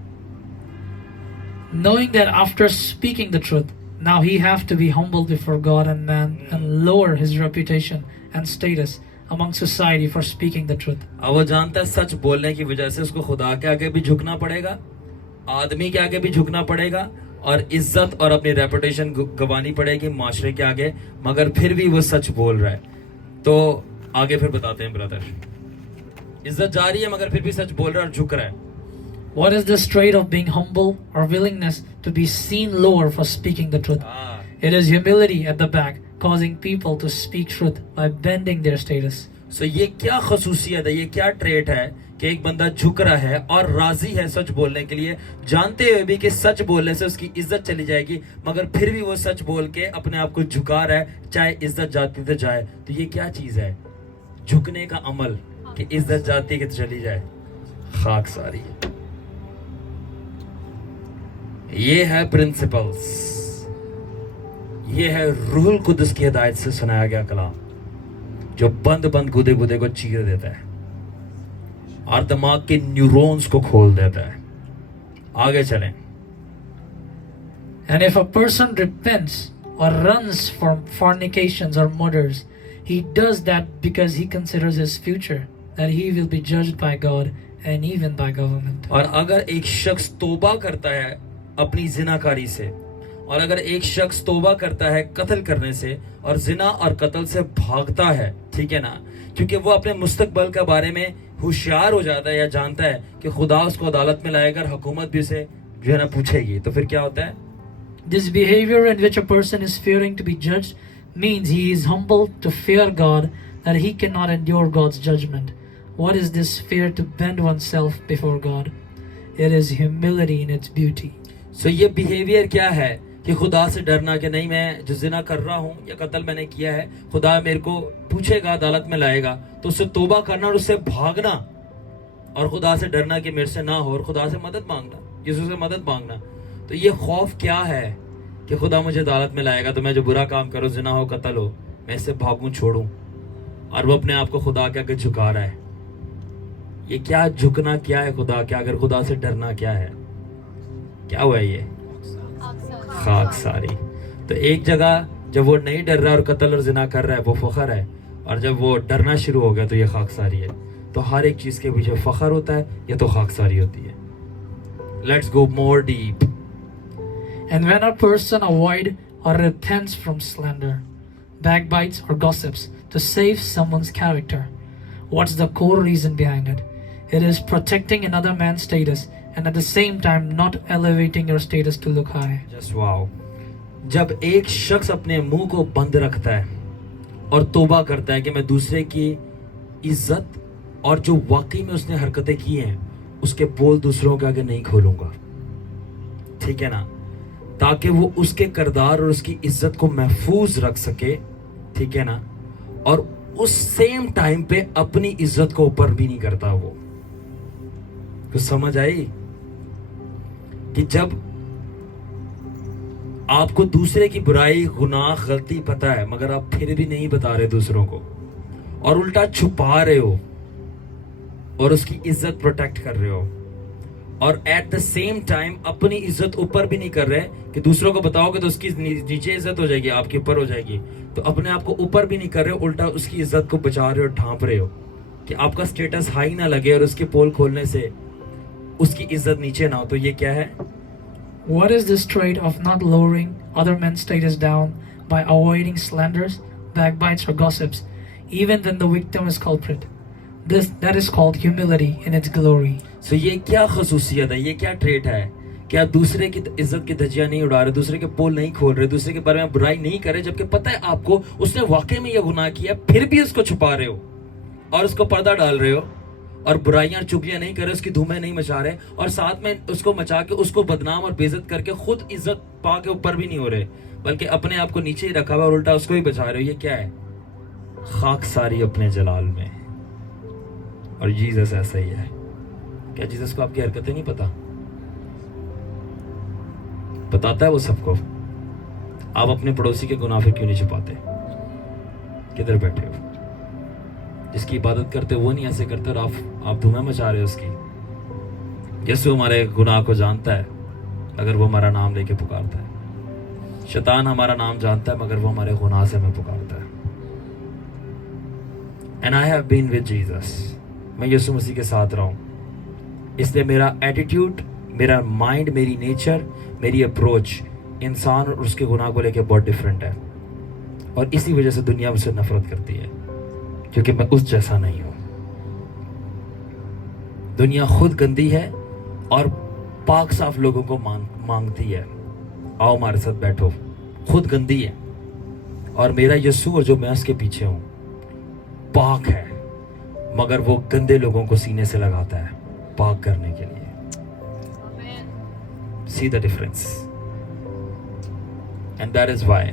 Knowing that after speaking the truth, now he have to be humble before God and man and lower his reputation and status among society for speaking the truth. अब वो जानता है सच बोलने की वजह से उसको खुदा के आगे भी झुकना पड़ेगा آدمی کے آگے بھی جھکنا پڑے گا اور عزت اور اپنی ریپوٹیشن گوانی پڑے گی معاشرے کے آگے, مگر پھر بھی وہ سچ بول رہا ہے. تو آگے پھر بتاتے ہیں بردر, عزت جاری ہے مگر پھر بھی سچ بول رہا ہے اور جھک رہا ہے. What is this trait of being humble or willingness to be seen lower for speaking the truth? It is humility at the back, causing people to speak truth by bending their status. سو یہ کیا خصوصیت ہے, یہ کیا treat ہے کہ ایک بندہ جھک رہا ہے اور راضی ہے سچ بولنے کے لیے, جانتے ہوئے بھی کہ سچ بولنے سے اس کی عزت چلی جائے گی, مگر پھر بھی وہ سچ بول کے اپنے آپ کو جھکا رہا ہے چاہے عزت جاتی تو جائے. تو یہ کیا چیز ہے؟ جھکنے کا عمل, کہ عزت جاتی کہ چلی جائے. خاک ساری. یہ ہے پرنسپلز, یہ ہے روح القدس کی ہدایت سے سنایا گیا کلام جو بند گدے گدے کو چیر دیتا ہے اور دماغ کے نیورونز کو کھول دیتا ہے. آگے چلیں. And if a person repents or runs from fornications or murders, he does that because he considers his future, that he will be judged by God and even by government. اور اگر ایک شخص توبہ کرتا ہے اپنی زناکاری سے, اور اگر ایک شخص توبہ کرتا ہے قتل کرنے سے اور زنا اور قتل سے بھاگتا ہے, ٹھیک ہے نا, کیونکہ وہ اپنے مستقبل کے بارے میں ہوشیار ہو جاتا ہے یا جانتا ہے کہ خدا اس کو عدالت میں لائے گا, حکومت بھی اسے جو ہے نا پوچھے گی, تو پھر کیا ہوتا ہے؟ This behavior in which a person is fearing to be judged means he is humble to fear God, that he cannot endure God's judgment. What is this fear to bend oneself before God? It is humility in its beauty. سو یہ behaviour کیا ہے کہ خدا سے ڈرنا, کہ نہیں میں جو زنا کر رہا ہوں یا قتل میں نے کیا ہے, خدا میرے کو پوچھے گا, عدالت میں لائے گا, تو اس سے توبہ کرنا اور اس سے بھاگنا, اور خدا سے ڈرنا کہ میرے سے نہ ہو, اور خدا سے مدد مانگنا, یسوع سے مدد مانگنا. تو یہ خوف کیا ہے کہ خدا مجھے عدالت میں لائے گا, تو میں جو برا کام کروں, زنا ہو قتل ہو, میں اس سے بھاگوں چھوڑوں, اور وہ اپنے آپ کو خدا کے آگے جھکا رہا ہے. یہ کیا جھکنا کیا ہے خدا کے, اگر خدا سے ڈرنا کیا ہے, کیا ہوا ہے یہ؟ خاک ساری. تو ایک جگہ جب وہ نہیں ڈر رہا اور قتل اور زنا کر رہا ہے وہ فخر ہے, اور جب وہ ڈرنا شروع ہو گیا تو یہ خاک ساری ہے. تو ہر ایک چیز کے پیچھے فخر ہوتا ہے, یہ تو خاک ساری ہوتی ہے. Let's go more deep. And when a person avoid or repents from slander, backbites or gossips to save someone's character, what's the core reason behind it? It is protecting another man's status and at the same time not elevating your status to look high. Just wow. جب ایک شخص اپنے منہ کو بند رکھتا ہے اور توبہ کرتا ہے کہ میں دوسرے کی عزت اور جو واقعی میں اس نے حرکتیں کی ہیں اس کے بول دوسروں کے آگے نہیں کھولوں گا, ٹھیک ہے نا, تاکہ وہ اس کے کردار اور اس کی عزت کو محفوظ رکھ سکے, ٹھیک ہے نا, اور اس سیم ٹائم پہ اپنی عزت کو اوپر بھی نہیں کرتا. وہ کچھ سمجھ آئی کہ جب آپ کو دوسرے کی برائی, گناہ, غلطی پتہ ہے مگر آپ پھر بھی نہیں بتا رہے دوسروں کو, اور الٹا چھپا رہے ہو اور اس کی عزت پروٹیکٹ کر رہے ہو, اور ایٹ دا سیم ٹائم اپنی عزت اوپر بھی نہیں کر رہے کہ دوسروں کو بتاؤ گے تو اس کی نیچے عزت ہو جائے گی, آپ کے اوپر ہو جائے گی, تو اپنے آپ کو اوپر بھی نہیں کر رہے, الٹا اس کی عزت کو بچا رہے ہو, ڈھانپ رہے ہو کہ آپ کا سٹیٹس ہائی نہ لگے اور اس کے پول کھولنے سے اس کی عزت نیچے نہ ہو. تو یہ کیا ہے؟ What is this trait of not lowering other men's status down by avoiding slanders, backbites or gossips, even when the victim is culprit? That is called humility in its glory. So یہ کیا خصوصیت ہے, یہ کیا treat ہے کہ آپ دوسرے کی عزت کی دھجیاں نہیں اڑا رہے, دوسرے کے پول نہیں کھول رہے, دوسرے کے بارے میں برائی نہیں کر رہے, جبکہ پتہ ہے آپ کو اس نے واقعی میں یہ گناہ کیا, پھر بھی اس کو چھپا رہے ہو اور اس کو پردہ ڈال رہے ہو اور برائیاں چگلیاں نہیں کر رہے, اس کی دھومیں نہیں مچا رہے, اور ساتھ میں اس کو مچا کے اس کو بدنام اور بے عزت کر کے خود عزت پا کے اوپر بھی نہیں ہو رہے, بلکہ اپنے آپ کو نیچے ہی رکھا ہوا اور الٹا اس کو ہی بچا رہے ہو. یہ کیا ہے؟ خاک ساری اپنے جلال میں. اور جیزس ایسا ہی ہے. کیا جیزس کو آپ کی حرکتیں نہیں پتا؟ بتاتا ہے وہ سب کو. آپ اپنے پڑوسی کے گناہ پھر کیوں نہیں چھپاتے؟ کدھر بیٹھے ہو؟ جس کی عبادت کرتے وہ نہیں ایسے کرتے اور آپ دھومیں مچا رہے ہو اس کی. یسوع ہمارے گناہ کو جانتا ہے اگر وہ ہمارا نام لے کے پکارتا ہے. شیطان ہمارا نام جانتا ہے مگر وہ ہمارے گناہ سے ہمیں پکارتا ہے. And I have been with Jesus. میں یسوع مسیح کے ساتھ رہا ہوں, اس لیے میرا ایٹیٹیوڈ, میرا مائنڈ, میری نیچر, میری اپروچ انسان اور اس کے گناہ کو لے کے بہت ڈفرینٹ ہے, اور اسی وجہ سے دنیا مجھ سے نفرت کرتی ہے, کیونکہ میں اس جیسا نہیں ہوں. دنیا خود گندی ہے اور پاک صاف لوگوں کو مانگتی ہے. آؤ ہمارے ساتھ بیٹھو. خود گندی ہے اور میرا یسوع اور جو میں اس کے پیچھے ہوں پاک ہے, مگر وہ گندے لوگوں کو سینے سے لگاتا ہے پاک کرنے کے لیے. See the difference. And that is why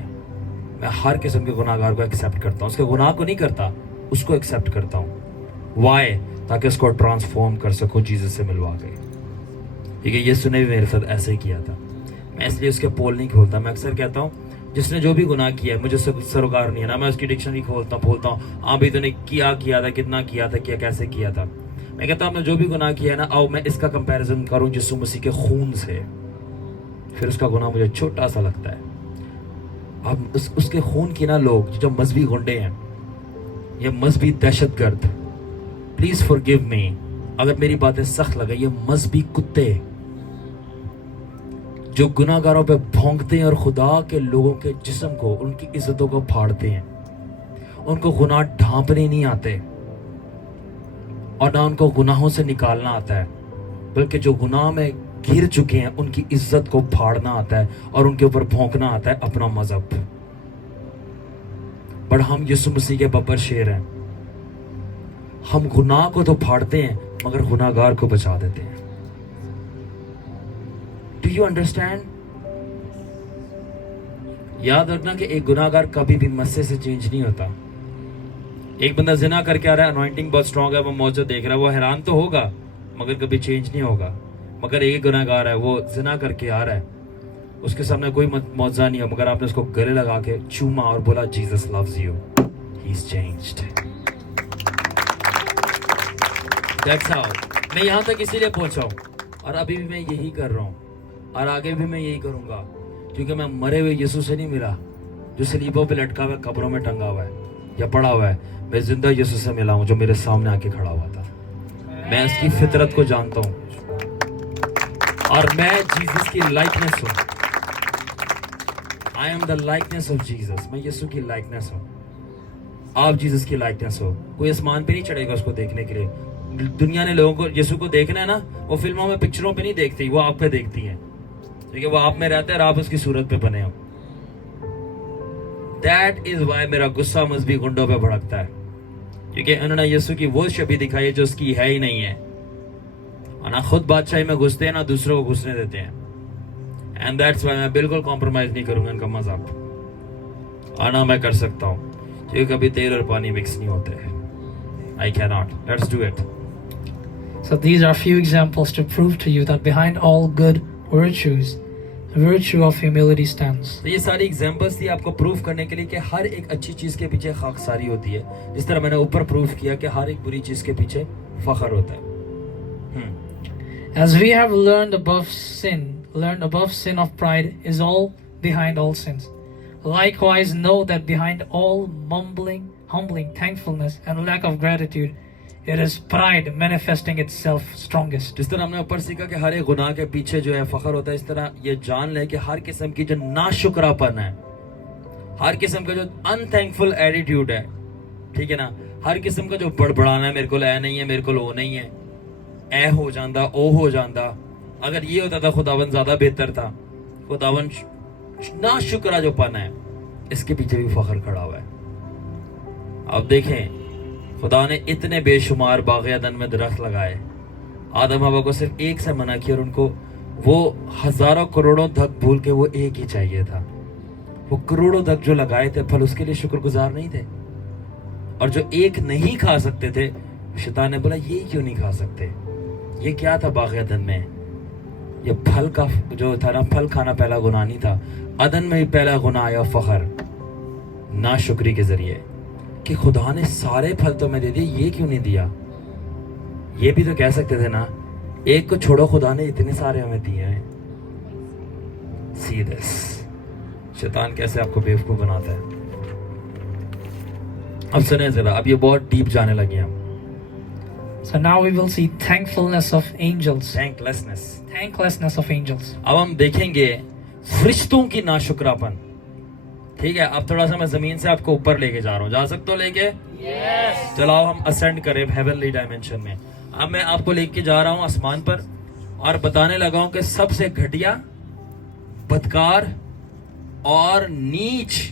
میں ہر قسم کے گناہ گار کو ایکسیپٹ کرتا ہوں. اس کے گناہ کو نہیں کرتا, اس کو ایکسیپٹ کرتا ہوں. Why? تاکہ اس کو ٹرانسفارم کر سکو جیزس سے ملوا کے. کیونکہ یسوع نے بھی میرے ساتھ ایسے ہی کیا تھا. میں اس لیے اس کے پول نہیں کھولتا. میں اکثر کہتا ہوں جس نے جو بھی گناہ کیا ہے مجھے اس سے سروکار نہیں ہے نا. میں اس کی ڈکشنری کھولتا ہوں ہاں بھائی تو نے کیا تھا, کتنا کیا تھا, کیسے کیا تھا. میں کہتا ہوں ہم نے جو بھی گناہ کیا ہے نا, آؤ میں اس کا کمپیریزن کروں یسوع مسیح کے خون سے, پھر اس کا گناہ مجھے چھوٹا سا لگتا ہے. اب اس کے خون کی نا لوگ جو مذہبی گنڈے ہیں یا مذہبی دہشت گرد, پلیز فورگیو می اگر میری باتیں سخت لگے, یہ مذہبی کتے جو گناہ گاروں پہ بھونکتے ہیں اور خدا کے لوگوں کے جسم کو, ان کی عزتوں کو پھاڑتے ہیں. ان کو گناہ ڈھانپنے نہیں آتے اور نہ ان کو گناہوں سے نکالنا آتا ہے, بلکہ جو گناہ میں گر چکے ہیں ان کی عزت کو پھاڑنا آتا ہے اور ان کے اوپر بھونکنا آتا ہے اپنا مذہب. پر ہم یسوع مسیح کے ببر شیر ہیں. ہم گناہ کو تو پھاڑتے ہیں مگر گناہ گار کو بچا دیتے ہیں. Do you understand? یاد رکھنا کہ ایک گناہ گار کبھی بھی مسے سے چینج نہیں ہوتا. ایک بندہ زنا کر کے آ رہا ہے, انوائنٹنگ بہت اسٹرانگ ہے, وہ موجہ دیکھ رہا ہے, وہ حیران تو ہوگا مگر کبھی چینج نہیں ہوگا. مگر ایک گناہ گار ہے, وہ زنا کر کے آ رہا ہے, اس کے سامنے کوئی معجزہ نہیں ہے, مگر آپ نے اس کو گلے لگا کے چوما اور بولا Jesus loves you, he is changed. That's how. میں یہاں تک اسی لیے پہنچا ہوں اور ابھی بھی میں یہی کر رہا ہوں اور آگے بھی میں یہی کروں گا, کیونکہ میں مرے ہوئے یسوع سے نہیں ملا جو صلیبوں پہ لٹکا ہوا ہے, قبروں میں ٹنگا ہوا ہے یا پڑا ہوا ہے. میں زندہ یسوع سے ملا ہوں جو میرے سامنے آ کے کھڑا ہوا تھا. میں اس کی فطرت کو جانتا ہوں اور میں جیزس کی لائکنس ہوں. I am the likeness of Jesus. میں یسوع کی لائکنس ہوں, آپ جیزس کی لائکنس ہو. کوئی آسمان پہ نہیں چڑھے گا اس کو دیکھنے کے لیے. دنیا نے لوگوں کو یسوع کو دیکھنا ہے نا, وہ فلموں میں پکچروں پہ نہیں دیکھتی, وہ آپ پہ دیکھتی ہیں, کیونکہ وہ آپ میں رہتا ہے اور آپ اس کی صورت پہ بنے ہو. That is why میرا غصہ مذہبی گنڈوں پہ بھڑکتا ہے, کیونکہ انہوں نے یسوع کی وہ شبیہ دکھائی ہے جو اس کی ہے ہی نہیں ہے, اور نہ خود بادشاہی میں گھستے ہیں نہ دوسروں کو گھسنے دیتے ہیں. And that's why میں بالکل کمپرومائز نہیں کروں گا ان کا مذہب, اور نہ میں کر سکتا ہوں, کیونکہ کبھی تیل اور پانی مکس نہیں ہوتے. I cannot. Let's do it. So these are few examples to prove to you that behind all good virtues, the virtue of humility stands. تو یہ ساری ایگزامپلس تھی آپ کو پروف کرنے کے لیے کہ ہر ایک اچھی چیز کے پیچھے خاکساری ہوتی ہے, جس طرح میں نے اوپر پروف کیا کہ ہر ایک بری چیز کے پیچھے فخر ہوتا ہے. As we have learned above sin of pride is all behind all sins. Likewise know that behind all humbling, thankfulness and lack of gratitude, it is pride manifesting itself strongest. جس طرح ہم نے اوپر سیکھا کہ ہر ایک گناہ کے پیچھے جو ہے فخر ہوتا ہے, اس طرح یہ جان لے کہ ہر قسم کی جو ناشکرا پن ہے, ہر قسم کا جو ان تھینکفل ایٹیٹیوڈ ہے, ٹھیک ہے نا, ہر قسم کا جو بڑبڑانا ہے, میرے کو اے نہیں ہے, میرے کو وہ نہیں ہے, اے ہو جاندہ, او ہو جاندہ, اگر یہ ہوتا تھا خداوند زیادہ بہتر تھا. خداوند ناشکرا جو پن ہے اس کے پیچھے بھی فخر کھڑا ہوا ہے. اب دیکھیں, خدا نے اتنے بے شمار باغ عدن میں درخت لگائے, آدم حوا کو صرف ایک سے منع کیا اور ان کو وہ ہزاروں کروڑوں دھک بھول کے وہ ایک ہی چاہیے تھا. وہ کروڑوں دھک جو لگائے تھے پھل اس کے لیے شکر گزار نہیں تھے, اور جو ایک نہیں کھا سکتے تھے شیطان نے بولا یہ کیوں نہیں کھا سکتے. یہ کیا تھا باغ عدن میں, یہ پھل کا جو تھا نا, پھل کھانا پہلا گناہ نہیں تھا. عدن میں بھی پہلا گناہ آیا فخر, ناشکری کے ذریعے, کہ خدا نے سارے پھل تو میں دے دیے, یہ کیوں نہیں دیا. یہ بھی تو کہہ سکتے تھے نا, ایک کو چھوڑو خدا نے اتنے سارے ہمیں دیے ہیں. See this. شیطان کیسے آپ کو بیوقوف بناتا ہے. اب سنیں ذرا, اب یہ بہت ڈیپ جانے لگے ہم. So now we will see thankfulness of angels. Thanklessness. Thanklessness of angels. अब हम देखेंगे फरिश्तों की नाशुक्रापन. ठीक है, अब थोड़ा सा मैं जमीन से आपको ऊपर लेके जा रहा हूँ. जा सकते हो लेके? Yes. चलाओ हम असेंड करें हेवनली डायमेंशन में. अब मैं आपको लेके जा रहा हूँ आसमान पर और बताने लगा हूँ कि सबसे घटिया, बदकार और नीच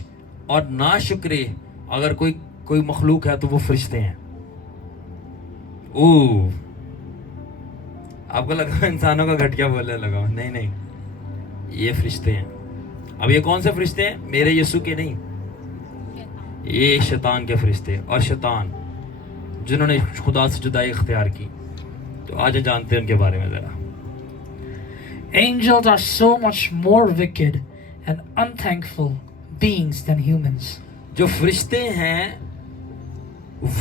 और नाशुक्रे अगर कोई मखलूक है तो वो फरिश्ते हैं. आपको लगा इंसानों का घटिया बोलने लगा हूं. नहीं, ये फरिश्ते हैं. अब ये कौन से फरिश्ते हैं? मेरे यीशु के नहीं, ये शैतान के फरिश्ते. और शैतान जिन्होंने खुदा से जुदाई इख्तियार की. तो आज जानते हैं उनके बारे में जरा. Angels are so much more wicked and unthankful beings than humans. जो फरिश्ते हैं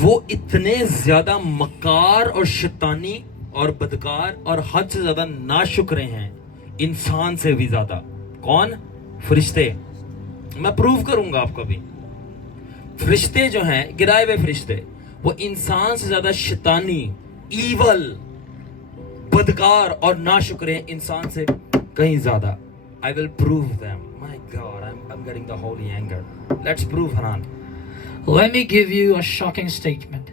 वो इतने ज्यादा मकार और शैतानी और बदकार और हद से ज्यादा नाशुक्रे हैं इंसान से भी ज्यादा. कौन? फरिश्ते. मैं प्रूव करूंगा आपको भी. फरिश्ते जो हैं, गिराए हुए फरिश्ते, वो इंसान से ज्यादा शैतानी, ईवल, बदकार और नाशुक्रे हैं इंसान से कहीं ज्यादा. I will prove them. My God, I'm getting the holy anger. Let's prove, Hanan. Let me give you a shocking statement.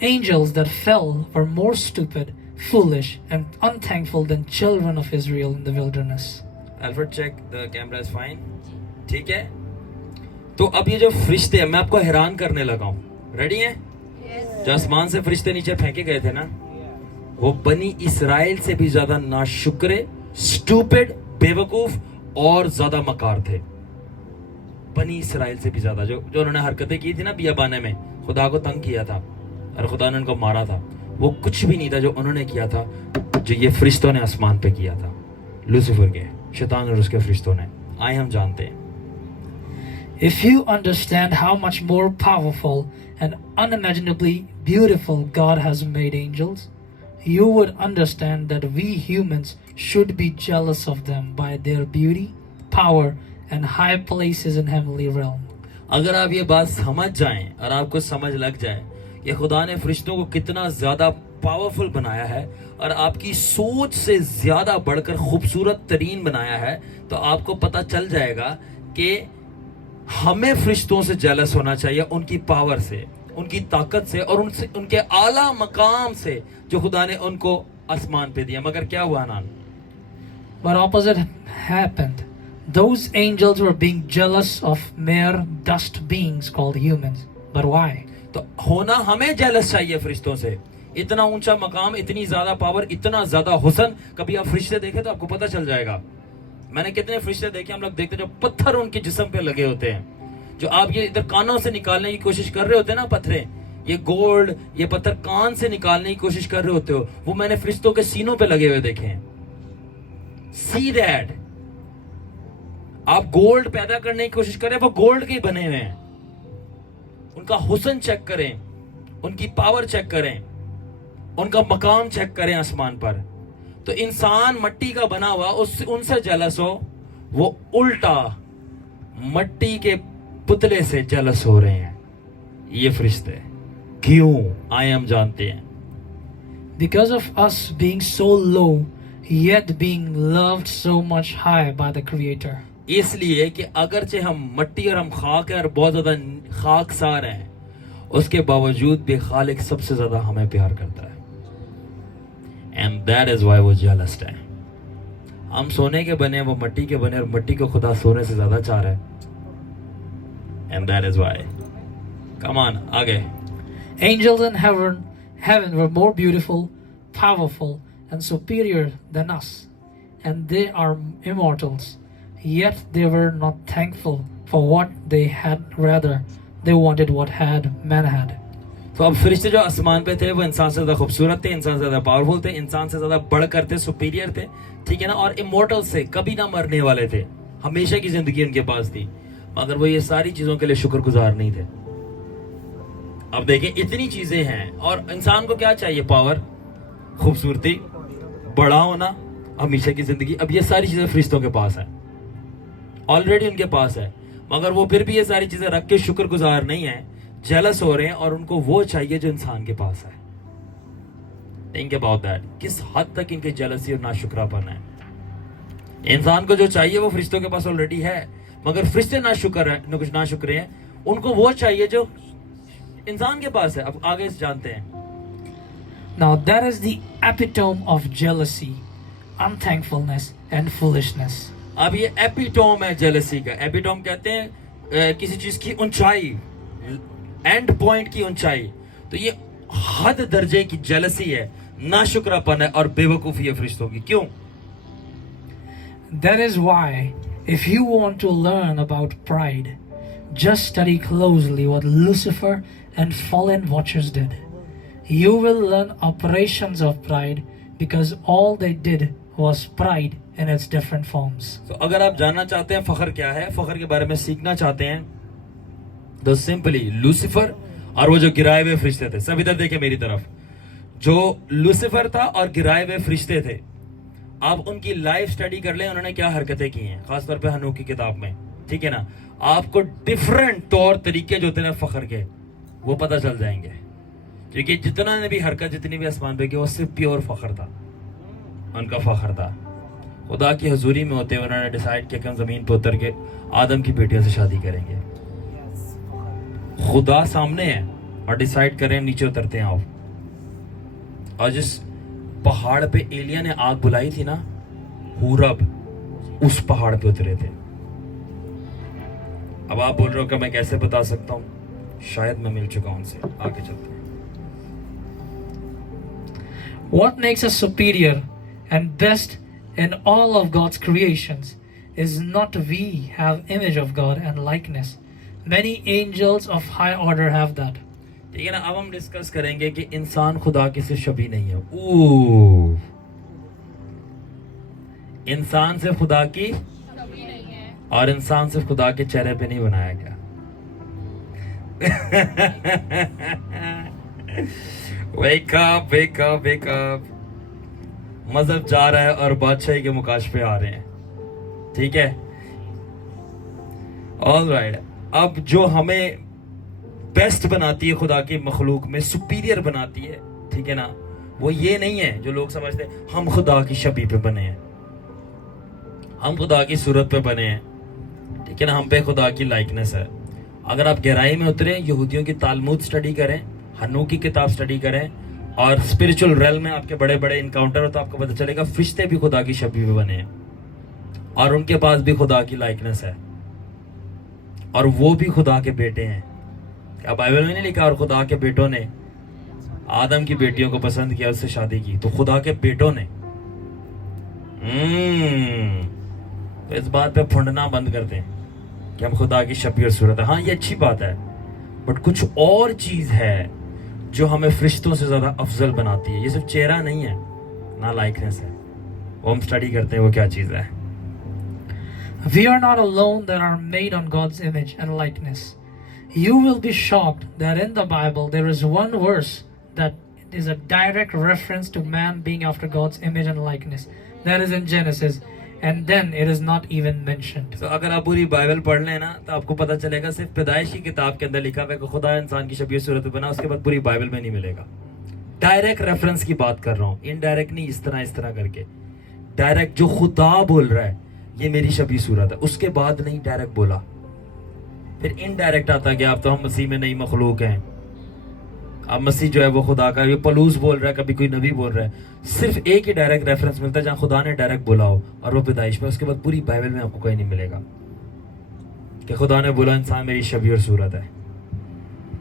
Angels that fell were more stupid, foolish, and unthankful than children of Israel in the wilderness. Alfred, check the camera is fine. ठीक है. तो अब ये जो फरिश्ते हैं, मैं आपको हैरान करने लगा हूँ. रेडी हैं? जो आसमान से फरिश्ते नीचे फेंके गए थे ना, वो बनी इसराइल से भी ज्यादा नाशुक्रे, स्टूपिड, बेवकूफ और ज्यादा मकार थे. बनी इसराइल से भी ज्यादा जो उन्होंने हरकतें की थी ना बियाबाने में, खुदा को तंग किया था और खुदा ने उनको मारा था, वो कुछ भी नहीं था जो उन्होंने किया था जो ये फरिश्तों ने आसमान पे किया था. लूसीफर के, शैतान और उसके फरिश्तों ने. आए हम जानते हैं. If you understand how much more powerful and unimaginably beautiful God has made angels, you would understand that we humans should be jealous of them by their beauty, power, and high places in heavenly realm. अगर आप ये बात समझ जाएं और आपको समझ लग जाए कि खुदा ने फरिश्तों को कितना ज्यादा पावरफुल बनाया है और आपकी सोच से ज्यादा बढ़कर खूबसूरत तरीन बनाया है, तो आपको पता चल जाएगा कि हमें फरिश्तों से जेलस होना चाहिए, उनकी पावर से, उनकी ताकत से और उनके आला मकाम से जो खुदा ने उनको आसमान पे दिया. मगर क्या हुआ नान? But opposite happened. Those angels were being jealous of mere dust beings called humans. But why? तो होना हमें जेलस चाहिए फरिश्तों से. इतना ऊंचा मकाम, इतनी ज्यादा पावर, इतना ज्यादा हुस्न. कभी आप फरिश्ते देखे तो आपको पता चल जाएगा. मैंने कितने फरिश्ते देखे, हम लोग देखते जो पत्थर उनके जिस्म पे लगे होते हैं, जो आप ये इधर कानों से निकालने की कोशिश कर रहे होते हैं ना, पत्थरे, ये गोल्ड, ये पत्थर कान से निकालने की कोशिश कर रहे होते हो, वो मैंने फरिश्तों के सीनों पे लगे हुए देखे हैं. See that. आप गोल्ड पैदा करने की कोशिश करें, वो गोल्ड के बने हुए हैं. उनका हुस्न चेक करें, उनकी पावर चेक करें, उनका मकाम चेक करें आसमान पर. तो इंसान मट्टी का बना हुआ उनसे जेलस हो, वो उल्टा मट्टी के पुतले से जेलस हो रहे हैं ये फरिश्ते. क्यों? आए हम जानते हैं. Because of us being so low, yet being loved so much high by the Creator. इसलिए कि अगरचे हम मट्टी और हम खाक हैं और बहुत ज्यादा खाकसार हैं, उसके बावजूद भी खालिक सबसे ज्यादा हमें प्यार करता है. And that is why वो jealous है. हम सोने के बने, वो मट्टी के बने, और मट्टी को खुदा सोने से ज्यादा चाह रहा है. And that is why. Come on, आगे. Angels in heaven were more beautiful, powerful, and superior than us, and they are immortals. Yet they were not thankful for what they had. Rather, they wanted what man had. तो अब फरिश्ते जो आसमान पे थे वो इंसान से ज्यादा खूबसूरत थे, इंसान से ज्यादा पावरफुल थे, इंसान से ज्यादा बढ़कर थे, सुपीरियर थे, ठीक है ना, और इमोर्टल से, कभी ना मरने वाले थे, हमेशा की जिंदगी उनके पास थी. मगर वो ये सारी चीजों के लिए शुक्रगुजार नहीं थे. अब देखें, इतनी चीजें हैं और इंसान को क्या चाहिए? पावर, खूबसूरती, बड़ा होना, हमेशा की जिंदगी. अब ये सारी चीजें फरिश्तों के पास है, ऑलरेडी उनके पास है, मगर वो फिर भी ये सारी चीजें रख के शुक्रगुजार नहीं है, जेलस हो रहे हैं और उनको वो चाहिए जो इंसान के पास है. Think about that. किस हद तक इनके jealousy और नाशुक्रापन है. इंसान को जो चाहिए वो फरिश्तों के पास ऑलरेडी है, मगर फरिश्ते नाशुक्र हैं, उनको वो चाहिए जो इंसान के पास है. अब आगे से जानते हैं. Now that is the epitome of jealousy, unthankfulness and foolishness. अब ये एपिटोम है जेलसी का. एपिटोम कहते हैं किसी चीज की ऊंचाई, एंड पॉइंट की ऊंचाई. तो ये हद दर्जे की जेलसी है, नाशुक्रापन है और बेवकूफी है फरिश्तों की. क्यों? That is why, if you want to learn about pride, just study closely what Lucifer and fallen watchers did. You will learn operations of pride because all they did was pride in its different forms. तो अगर आप जानना चाहते हैं फखर क्या है, फखर के बारे में सीखना चाहते हैं, तो सिंपली लूसीफर और वो जो गिराए हुए फरिश्ते थे. सब इधर देखे मेरी तरफ. जो लूसीफर था और गिराए हुए फरिश्ते थे, आप उनकी लाइफ स्टडी कर लें, उन्होंने क्या हरकतें की हैं, खासतौर पे हनूक की किताब में. ठीक है ना. आपको डिफरेंट तौर तरीके जो थे ना फखर के, वो पता चल जाएंगे. क्योंकि जितना ने भी हरकत, जितनी भी आसमान पे की, वो सिर्फ प्योर फखर था. उनका फखर था. खुदा की हजूरी में होते हुए उन्होंने डिसाइड किया कि हम जमीन पर उतर के आदम की बेटियों से शादी करेंगे. खुदा सामने है और डिसाइड करें नीचे उतरते हैं आप. और जिस पहाड़ पे एलिया ने आग बुलाई थी ना, हुरब, उस पहाड़ पे उतरे थे. अब आप बोल रहे हो कि मैं कैसे बता सकता हूं? शायद मैं मिल चुका हूं उनसे. आगे चलते हैं. What makes us superior and best in all of God's creations is not we have image of God and likeness. Many angels of high order have that. ठीक है ना. अब हम डिस्कस करेंगे कि इंसान खुदा की से शबीह नहीं है. इंसान से खुदा की शबीह नहीं है, और इंसान से खुदा के चेहरे पे नहीं बनाया गया. Wake up, wake up, wake up. मजहब जा रहा है और बादशाही के मुकाश पे आ रहे हैं. ठीक है. All right. अब जो हमें बेस्ट बनाती है खुदा की मखलूक में, सुपीरियर बनाती है, ठीक है ना, वो ये नहीं है जो लोग समझते हैं हम खुदा की शबीह पे बने हैं, हम खुदा की सूरत पे बने हैं. ठीक है ना. हम पे खुदा की लाइकनेस है. अगर आप गहराई में उतरे, यहूदियों की तालमूद स्टडी करें, हनूक की किताब स्टडी करें, और स्पिरिचुअल रेल में आपके बड़े बड़े इनकाउंटर हो, तो आपको पता चलेगा फरिश्ते भी खुदा की शबीह में बने हैं और उनके पास भी खुदा की लाइकनेस है, और वो भी खुदा के बेटे हैं. क्या बाइबल में नहीं लिखा और खुदा के बेटों ने आदम की बेटियों को पसंद किया, उससे शादी की? तो खुदा के बेटों ने. तो इस बात पे फुंडना बंद करते हैं कि हम खुदा की शबीह और सूरत है. हाँ, ये अच्छी बात है, बट कुछ और चीज है जो हमें फरिश्तों से ज्यादा अफजल बनाती है. ये सिर्फ चेहरा नहीं है, ना लाइकनेस है. वो हम स्टडी करते हैं वो क्या चीज है. We are not alone that are made on God's image and likeness. You will be shocked that in the Bible there is one verse that is a direct reference to man being after God's image and likeness. That is in Genesis, and then it is not even mentioned. So अगर आप पूरी Bible पढ़ लें ना, तो आपको पता चलेगा सिर्फ पैदाइश की किताब के अंदर लिखा हुआ है कि खुदा इंसान की शबीह सूरत बना, उसके बाद पूरी बाइबल में नहीं मिलेगा. डायरेक्ट रेफरेंस की बात कर रहा हूँ, इनडायरेक्ट नहीं. इस तरह करके डायरेक्ट जो खुदा बोल रहा है ये मेरी शबीह सूरत है, उसके बाद नहीं डायरेक्ट बोला. फिर इनडायरेक्ट आता गया, अब तो हम मसीह में नई मखलूक हैं. अब मसीह जो है वो खुदा का, ये पलूस बोल रहा है, कभी कोई नबी बोल रहा है. सिर्फ एक ही डायरेक्ट रेफरेंस मिलता है जहां खुदा ने डायरेक्ट बोला हो, और वो पैदाइश में. उसके बाद पूरी बाइबल में आपको कहीं नहीं मिलेगा कि खुदा ने बोला इंसान मेरी शबीह और सूरत है.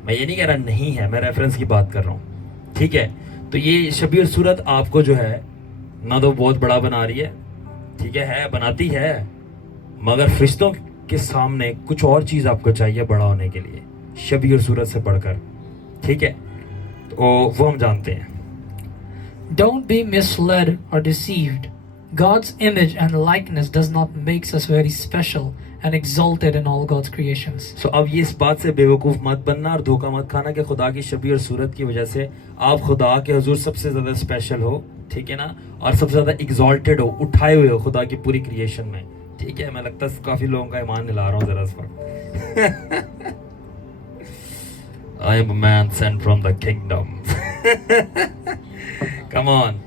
मैं ये नहीं कह रहा नहीं है, मैं रेफरेंस की बात कर रहा हूँ. ठीक है. तो ये शबीह और सूरत आपको जो है ना तो बहुत बड़ा बना रही है, ठीक है बनाती है, मगर फरिश्तों के सामने कुछ और चीज आपको चाहिए बड़ा होने के लिए, शबीह और सूरत से बढ़कर. ठीक है. तो वो हम जानते हैं. Don't be misled or deceived. God's image and likeness does not makes us very special and exalted in all God's creations. So अब ये इस बात से बेवकूफ मत बनना और धोखा मत खाना कि खुदा की शबीह और सूरत की वजह से आप खुदा के हुजूर सबसे ज्यादा स्पेशल हो. ठीक है ना. और सबसे ज्यादा एग्जॉल्टेड हो, उठाए हुए हो खुदा की पूरी क्रिएशन में. ठीक है. मैं लगता है काफी लोगों का ईमान दिला रहा हूँ जरा इस वक्त. I am a man sent from the kingdom. Come on.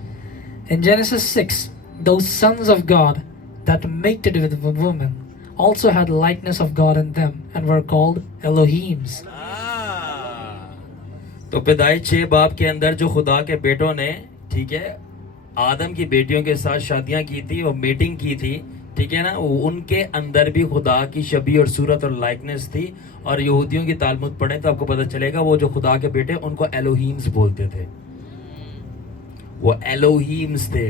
In Genesis 6, those sons of God that mated with a woman also had likeness of God in them and were called Elohims. तो पैदाइश 6 बाब के अंदर जो खुदा के बेटों ने, ठीक है, आदम की बेटियों के साथ शादियां की थी और मेटिंग की थी, ठीक है ना, उनके अंदर भी खुदा की शबी और सूरत और लाइकनेस थी. और यहूदियों की तालमुद पढ़ें तो आपको पता चलेगा वो जो खुदा के बेटे उनको एलोहीम्स बोलते थे. वो एलोहीम्स थे.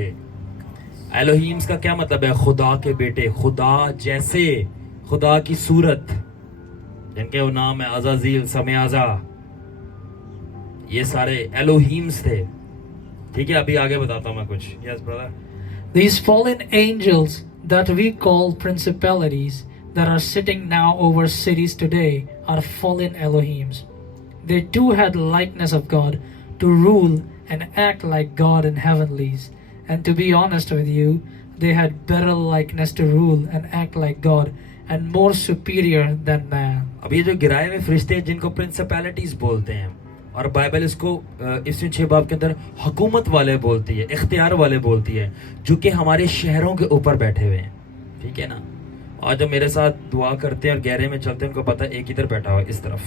एलोहीम्स का क्या मतलब है? खुदा के बेटे, खुदा जैसे, खुदा की सूरत, जिनके वो नाम है अज़ाज़ील, समयाज़ा, ये सारे एलोहीम्स थे. ठीक है, अभी आगे बताता हूँ मैं कुछ. Yes brother. These fallen angels that we call principalities that are sitting now over cities today are fallen Elohims. They too had likeness of God to rule and act like God in heavenlies. And to be honest with you, they had better likeness to rule and act like God and more superior than man. अब ये जो गिराए हुए फरिश्ते हैं जिनको principalities बोलते हैं, और बाइबल इसको इसमें 6 बाब के अंदर हुकूमत वाले बोलती है, इख्तियार वाले बोलती है, जो कि हमारे शहरों के ऊपर बैठे हुए हैं. ठीक है ना. और जब मेरे साथ दुआ करते हैं और गहरे में चलते हैं, उनको पता है एक इधर बैठा हुआ इस तरफ.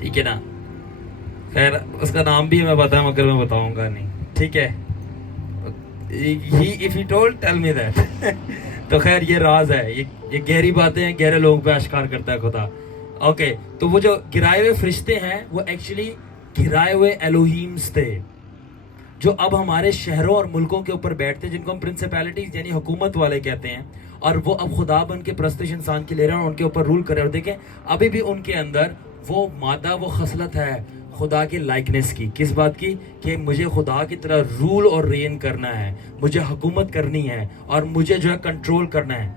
ठीक है ना. खैर उसका नाम भी हमें पता है मगर मैं बताऊंगा नहीं. ठीक है. If he told, tell me that. तो खैर ये राज है, ये गहरी बातें हैं, गहरे लोगों पे आश्कार करता है खुदा. ओके, तो वो जो गिराए हुए फरिश्ते हैं वो एक्चुअली गिराए हुए एलोहीम्स थे, जो अब हमारे शहरों और मुल्कों के ऊपर बैठते हैं, जिनको हम प्रिंसिपैलिटीज यानी हुकूमत वाले कहते हैं. और वो अब खुदा बन के प्रस्तुत इंसान की ले रहे हैं और उनके ऊपर रूल कर रहे हैं. और देखें अभी भी उनके अंदर वो मादा, वो खसलत है खुदा की लाइकनेस की. किस बात की? कि मुझे खुदा की तरह रूल और रेन करना है, मुझे हुकूमत करनी है और मुझे जो है कंट्रोल करना है.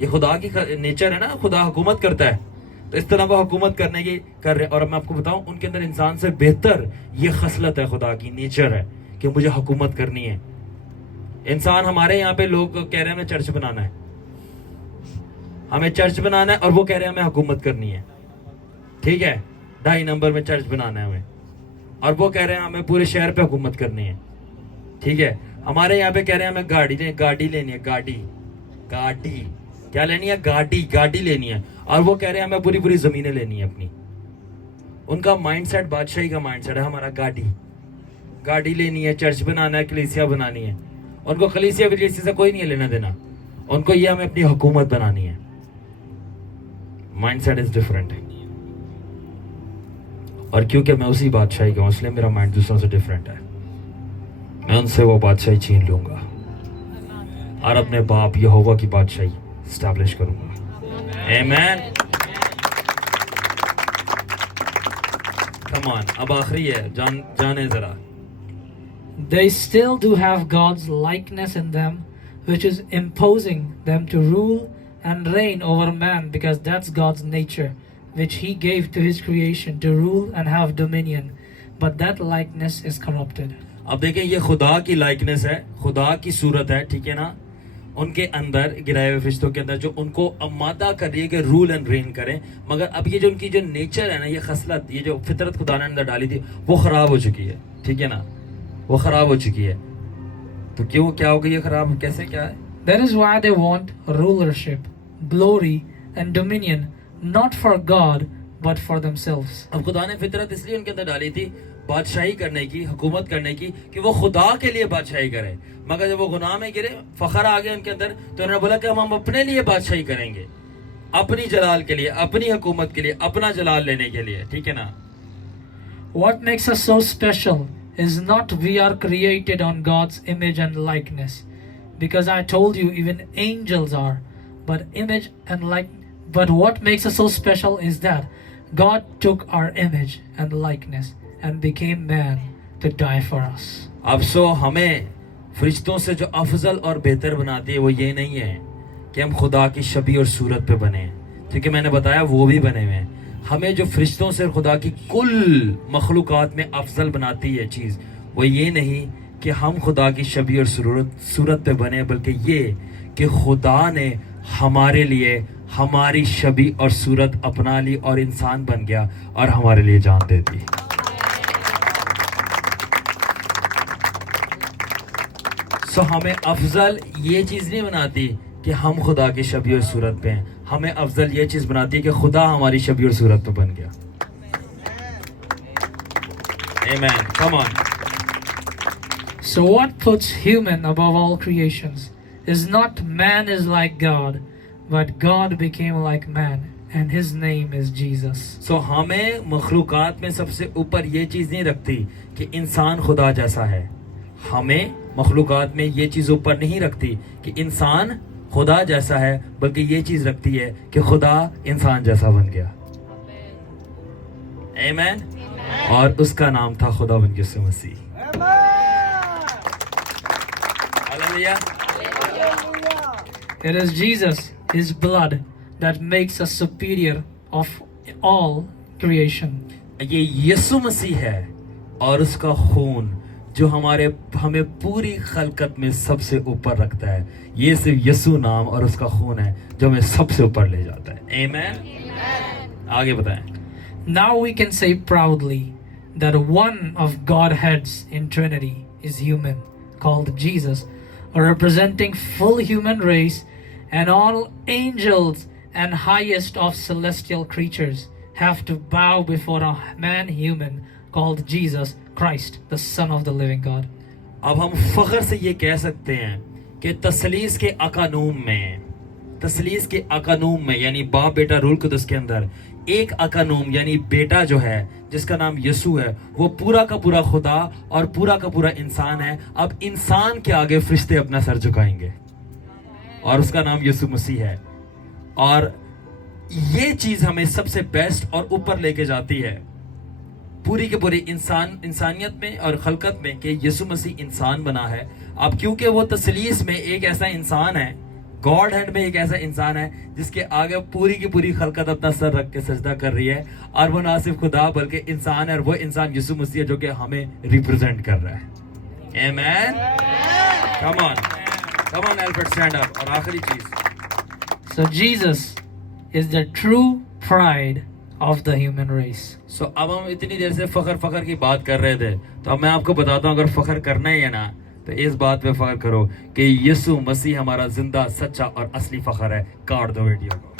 ये खुदा की नेचर है ना, खुदा हुकूमत करता है, तो इस तरह वो हुकूमत करने की कर रहे हैं. और मैं आपको बताऊं, उनके अंदर इंसान से बेहतर ये खसलत है, खुदा की नेचर है कि मुझे हुकूमत करनी है. इंसान, हमारे यहाँ पे लोग कह रहे हैं हमें चर्च बनाना है, हमें चर्च बनाना है, और वो कह रहे हैं हमें हुकूमत करनी है. ठीक है, 2.5 नंबर में चर्च बनाना है हमें, और वो कह रहे हैं हमें पूरे शहर पे हुकूमत करनी है. ठीक है, हमारे यहाँ पे कह रहे हैं हमें गाड़ी लेनी है, गाड़ी क्या लेनी है? गाड़ी लेनी है. और वो कह रहे हैं हमें पूरी जमीनें लेनी है अपनी. उनका माइंडसेट बादशाही का माइंडसेट है. हमारा गाड़ी लेनी है, चर्च बनाना है, कलीसिया बनानी है. उनको कलीसिया विलीसिया से कोई नहीं है लेना देना, उनको ये हमें अपनी हुकूमत बनानी है. Mindset is different. और क्योंकि मैं उसी बादशाही का हूं, इसलिए मेरा माइंड दूसरों से डिफरेंट है. मैं उनसे वो बादशाही छीन लूंगा और अपने बाप यहोवा की बादशाही एस्टैब्लिश करूंगा. आमीन. कम ऑन, अब आखिरी है, जाने जरा. They still do have God's likeness in them, which is imposing them to rule and reign over man, because that's God's nature, which He gave to His creation to rule and have dominion. But that likeness is corrupted. अब देखें, ये खुदा की likeness है, खुदा की सूरत है. ठीक है ना. उनके अंदर गिराए हुए फरिश्तों के अंदर जो उनको अमादा कर रही है कि रूल एंड रेन करें, मगर अब ये जो उनकी जो नेचर है ना, ये खसलत, ये जो फितरत खुदा ने अंदर डाली थी, वो खराब हो चुकी है. ठीक है ना, वो खराब हो चुकी है. तो क्यों, क्या हो गई ये खराब, कैसे, क्या है? That is why they want rulership, glory and dominion, not for God but for themselves. अब खुदा ने फितरत इसलिए उनके अंदर डाली थी बादशाही करने की, हुकूमत करने की, कि वो खुदा के लिए बादशाही करें. मगर जब वो गुनाह में गिरे, फखर आ गया उनके अंदर, तो उन्होंने बोला कि हम अपने लिए बादशाही करेंगे, अपनी जलाल के लिए, अपनी हुकूमत के लिए, अपना जलाल लेने के लिए. ठीक है ना. What makes us so special is not we are created on God's image and likeness, because I told you even angels are, but image and but what makes us so special is that God took our image and likeness and became man to die for us. अब सो हमें फरिश्तों से जो अफजल और बेहतर बनाती है वो ये नहीं है कि हम खुदा की शबी और सूरत पे बने, क्योंकि मैंने बताया वो भी बने हुए हैं. हमें जो फरिश्तों से खुदा की कुल मखलूकात में अफजल बनाती है चीज़, वो ये नहीं कि हम खुदा की शबी और सूरत पे बने, बल्कि ये कि खुदा ने हमारे लिए हमारी शबी और सूरत अपना ली और इंसान बन गया और हमारे लिए जान दे दी. سو ہمیں افضل یہ چیز نہیں بناتی کہ ہم خدا کی شبیہ اور صورت پہ ہیں, ہمیں افضل یہ چیز بناتی ہے کہ خدا ہماری شبیہ اور صورت پہ بن گیا. Amen. Come on. So what puts human above all creations is not man is like God, but God became like man, and his name is Jesus. So ہمیں مخلوقات میں سب سے اوپر یہ چیز نہیں رکھتی کہ انسان خدا جیسا ہے. ہمیں مخلوقات میں یہ چیز اوپر نہیں رکھتی کہ انسان خدا جیسا ہے, بلکہ یہ چیز رکھتی ہے کہ خدا انسان جیسا بن گیا. Amen. اور اس کا نام تھا خدا بن یسوع مسیح. Hallelujah. It is Jesus, his blood, that makes us superior of all creation. یہ یسوع مسیح ہے اور اس کا خون جو ہمیں پوری خلقت میں سب سے اوپر رکھتا ہے. یہ صرف یسوع نام اور اس کا خون ہے جو ہمیں سب سے اوپر لے جاتا ہے. Amen. آگے بتائیں. Now we can say proudly that one of Godheads in Trinity is human, called Jesus, representing full human race, and all angels and highest of celestial creatures have to bow before a man human called Jesus Christ, the Son of the living God. اب ہم فخر سے یہ کہہ سکتے ہیں کہ تثلیث کے اقانوم میں یعنی باپ بیٹا روح القدس کے اندر ایک اقانوم یعنی بیٹا جو ہے جس کا نام یسوع ہے, وہ پورا کا پورا خدا اور پورا کا پورا انسان ہے. اب انسان کے آگے فرشتے اپنا سر جھکائیں گے اور اس کا نام یسوع مسیح ہے. اور یہ چیز ہمیں سب سے بیسٹ اور اوپر لے کے جاتی ہے پوری کے پوری انسانیت میں اور خلقت میں کہ یسوع مسیح انسان بنا ہے. اب کیونکہ وہ تثلیث میں ایک ایسا انسان ہے, گاڈ ہینڈ میں ایک ایسا انسان ہے جس کے آگے پوری کی پوری خلقت اپنا سر رکھ کے سجدہ کر رہی ہے, اور وہ نہ صرف خدا بلکہ انسان ہے, اور وہ انسان یسوع مسیح ہے جو کہ ہمیں ریپرزینٹ کر رہا ہے. Amen. Come on Albert, stand up. اور آخری چیز, So Jesus is the true pride of the human race. سو اب ہم اتنی دیر سے فخر کی بات کر رہے تھے, تو اب میں آپ کو بتاتا ہوں اگر فخر کرنا ہے نا تو اس بات پہ فخر کرو کہ یسوع مسیح ہمارا زندہ سچا اور اصلی فخر ہے. کاٹ دو ویڈیو کو.